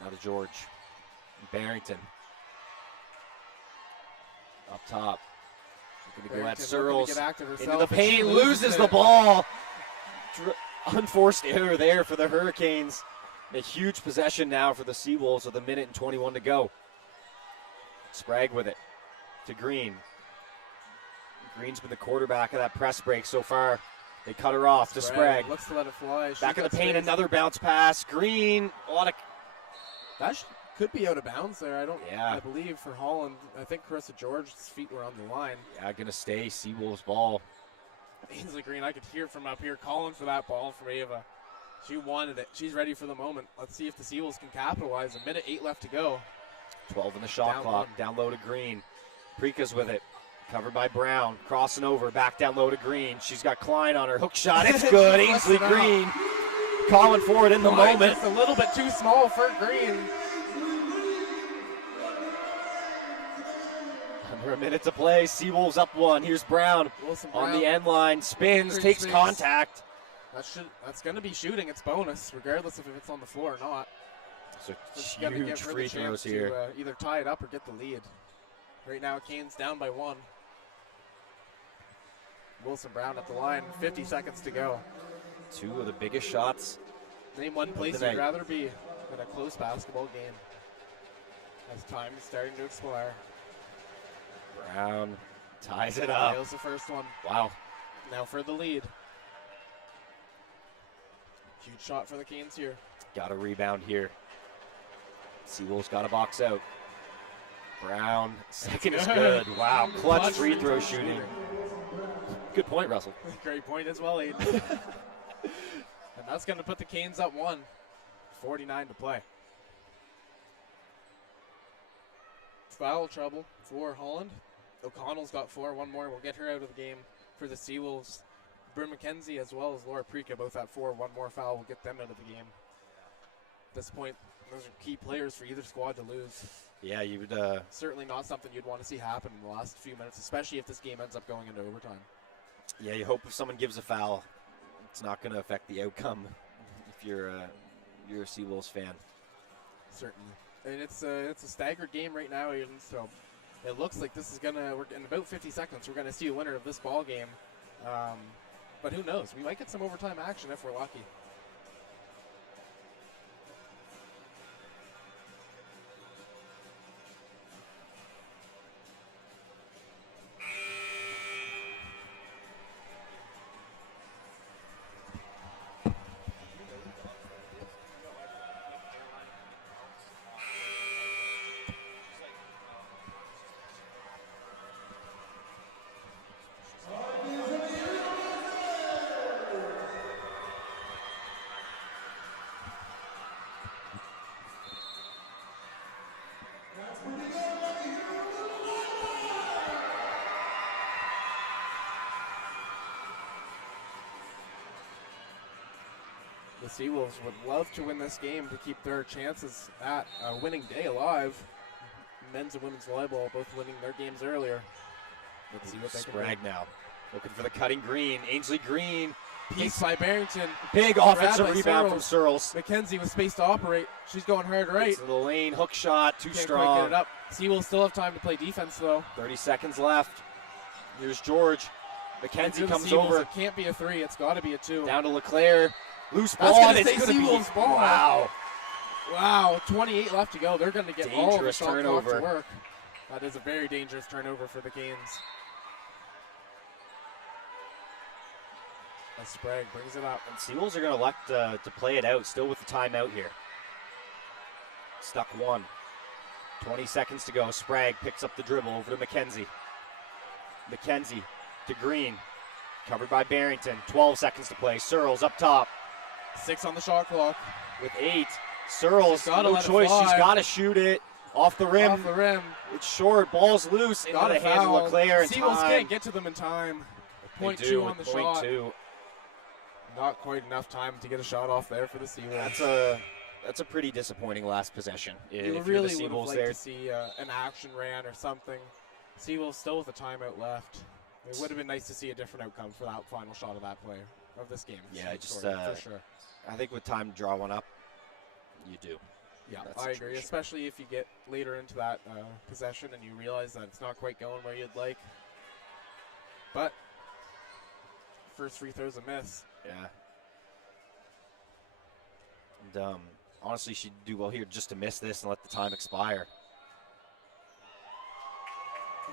Now to George. Barrington. Up top. Going to go at Searles. Into the paint. Loses the ball. Unforced error there for the Hurricanes. A huge possession now for the Seawolves with 1:21 to go. Sprague with it to Green. Green's been the quarterback of that press break so far. They cut her off to Sprague. Looks to let it fly. Back in the paint, another bounce pass. Green, a lot of. That could be out of bounds there. Yeah. I believe for Holland. I think Carissa George's feet were on the line. Yeah, gonna stay. Seawolves ball. Ainsley Green, I could hear from up here calling for that ball from Ava. She wanted it. She's ready for the moment. Let's see if the Seawolves can capitalize. 1:08 left to go. 12 in the shot Down clock. one. Down low to Green. Prika's with it. Covered by Brown. Crossing over. Back down low to Green. She's got Klein on her. Hook shot. It's good. Ainsley Green calling for it in the moment. Just a little bit too small for Green. Under a minute to play. Seawolves up 1. Here's Brown Wilson on Brown. the end line. Spins. Great Takes space. contact. That's going to be shooting. It's bonus, regardless of if it's on the floor or not. So It's going to huge give her free the throws chance here. to either tie it up or get the lead. Right now, Canes down by 1. Wilson Brown at the line. 50 seconds to go. 2 of the biggest shots. Name one place the night. you'd rather be in a close basketball game. As time is starting to expire. Brown ties it up. Nails the first one. Wow. Now for the lead. Huge shot for the Canes here. Got a rebound here. Seawolves got a box out. Brown, second is good. Wow, clutch free throw shooting. Good point, Russell. Great point as well, Aiden. And that's going to put the Canes up 1. 49 to play. Foul trouble for Holland. O'Connell's got 4. One more will get her out of the game for the Seawolves. Bryn McKenzie as well as Laura Prika both at 4. One more foul will get them out of the game. At this point, those are key players for either squad to lose. Yeah, you would. Certainly not something you'd want to see happen in the last few minutes, especially if this game ends up going into overtime. Yeah, you hope if someone gives a foul, it's not going to affect the outcome. If you're a Seawolves fan. Certainly, and it's a staggered game right now, Aiden. So it looks like this is gonna. We're in about 50 seconds. We're gonna see a winner of this ball game. But who knows? We might get some overtime action if we're lucky. Seawolves would love to win this game to keep their chances at a winning day alive. Men's and women's volleyball both winning their games earlier. Let's see what they can do. Sprague now looking for the cutting Green. Ainsley Green. Piece by Barrington. Big offensive rebound from Searles. McKenzie was spaced to operate. She's going hard right. It's the lane, hook shot, too Can't strong. quite get it up. Seawolves still have time to play defense though. 30 seconds left. Here's George. McKenzie comes Seawolves, over. it can't be a 3. It's got to be a 2. Down to LeClaire. Loose ball. That's and gonna it's stay gonna Seawolves' ball. Wow. Wow, 28 left to go. They're going to get all of the Dangerous shot clock turnover. to work. That is a very dangerous turnover for the Canes. As Sprague brings it up. And Seawolves are going to elect to play it out, still with the timeout here. Stuck 1. 20 seconds to go. Sprague picks up the dribble over to McKenzie. McKenzie to Green. Covered by Barrington. 12 seconds to play. Searles up top. 6 on the shot clock. With 8. Searles, Gotta no let it choice. fly. She's got to shoot it. Off the rim. Off the rim. It's short. Ball's loose. Into Got the a hands of foul. LeClaire in Seawolves time. can't get to them in time. They Point do 2 with on the point shot. 2. Not quite enough time to get a shot off there for the Seawolves. That's a pretty disappointing last possession. You if you're really the would have Seawolves liked there. to see an action ran or something. Seawolves still with a timeout left. It would have been nice to see a different outcome for that final shot of that player of this game. Yeah, just for sure. I think with time to draw one up, you do. Yeah, that I agree. situation. Especially if you get later into that possession and you realize that it's not quite going where you'd like. But first free throw's a miss. Yeah. And honestly, she'd do well here just to miss this and let the time expire.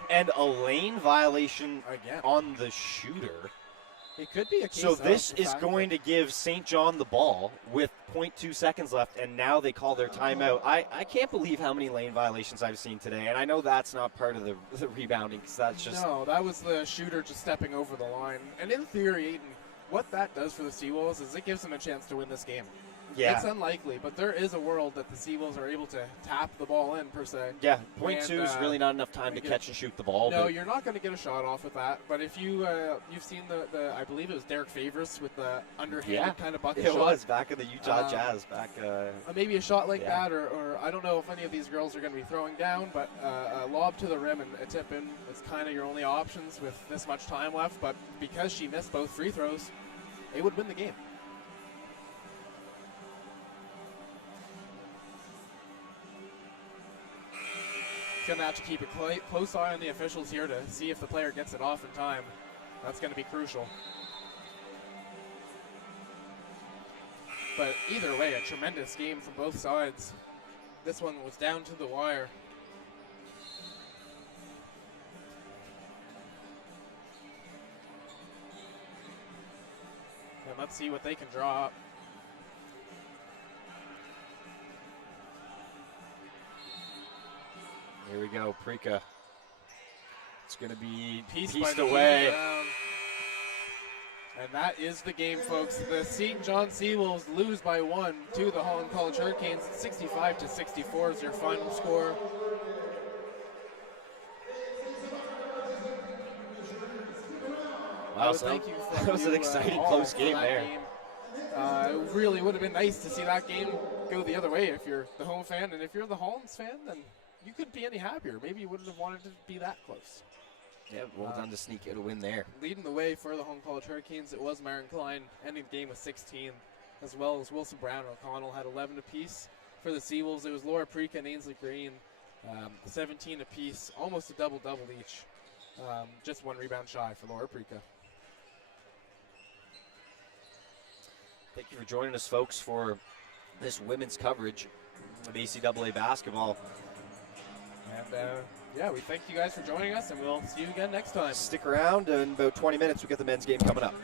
And a lane violation Again. on the shooter. It could be a case So of this the is fact going to give St. John the ball with 0.2 seconds left, and now they call their timeout. I can't believe how many lane violations I've seen today, and I know that's not part of the rebounding, because that's just... No, that was the shooter just stepping over the line. And in theory, Aiden, what that does for the Seawolves is it gives them a chance to win this game. Yeah. It's unlikely, but there is a world that the Seawolves are able to tap the ball in, per se. Yeah, 0.2 is And, really not enough time to get- catch and shoot the ball. No, but you're not going to get a shot off with that. But if you've seen the I believe it was Derek Favors with the underhanded kind of bucket it shot. was back in the Utah Jazz. Maybe a shot like Yeah. that, or I don't know if any of these girls are going to be throwing down, but a lob to the rim and a tip in is kind of your only options with this much time left. But because she missed both free throws, they would win the game. Going to have to keep a close eye on the officials here to see if the player gets it off in time. That's going to be crucial. But either way, a tremendous game from both sides. This one was down to the wire. And let's see what they can draw up. Here we go, Prika. It's going to be Pieced pieced by the away. rebound. And that is the game, folks. The St. John Seawolves lose by 1 to the Holland College Hurricanes. 65-64 is their final score. Wow, So so thank you for that was an you, exciting all close for game that there. game. It really would have been nice to see that game go the other way if you're the home fan. And if you're the Hollands fan, then you couldn't be any happier. Maybe you wouldn't have wanted to be that close. Yeah, well done to sneak out a win there. Leading the way for the Holland College Hurricanes, it was Maren Klein, ending the game with 16, as well as Wilson Brown and O'Connell had 11 apiece. For the Seawolves, it was Laura Prika and Ainsley Green, 17 apiece, almost a double-double each. Just 1 rebound shy for Laura Prika. Thank you for joining us, folks, for this women's coverage of ACAA basketball. And yeah, we thank you guys for joining us, and we'll see you again next time. Stick around. In about 20 minutes, we'll get the men's game coming up.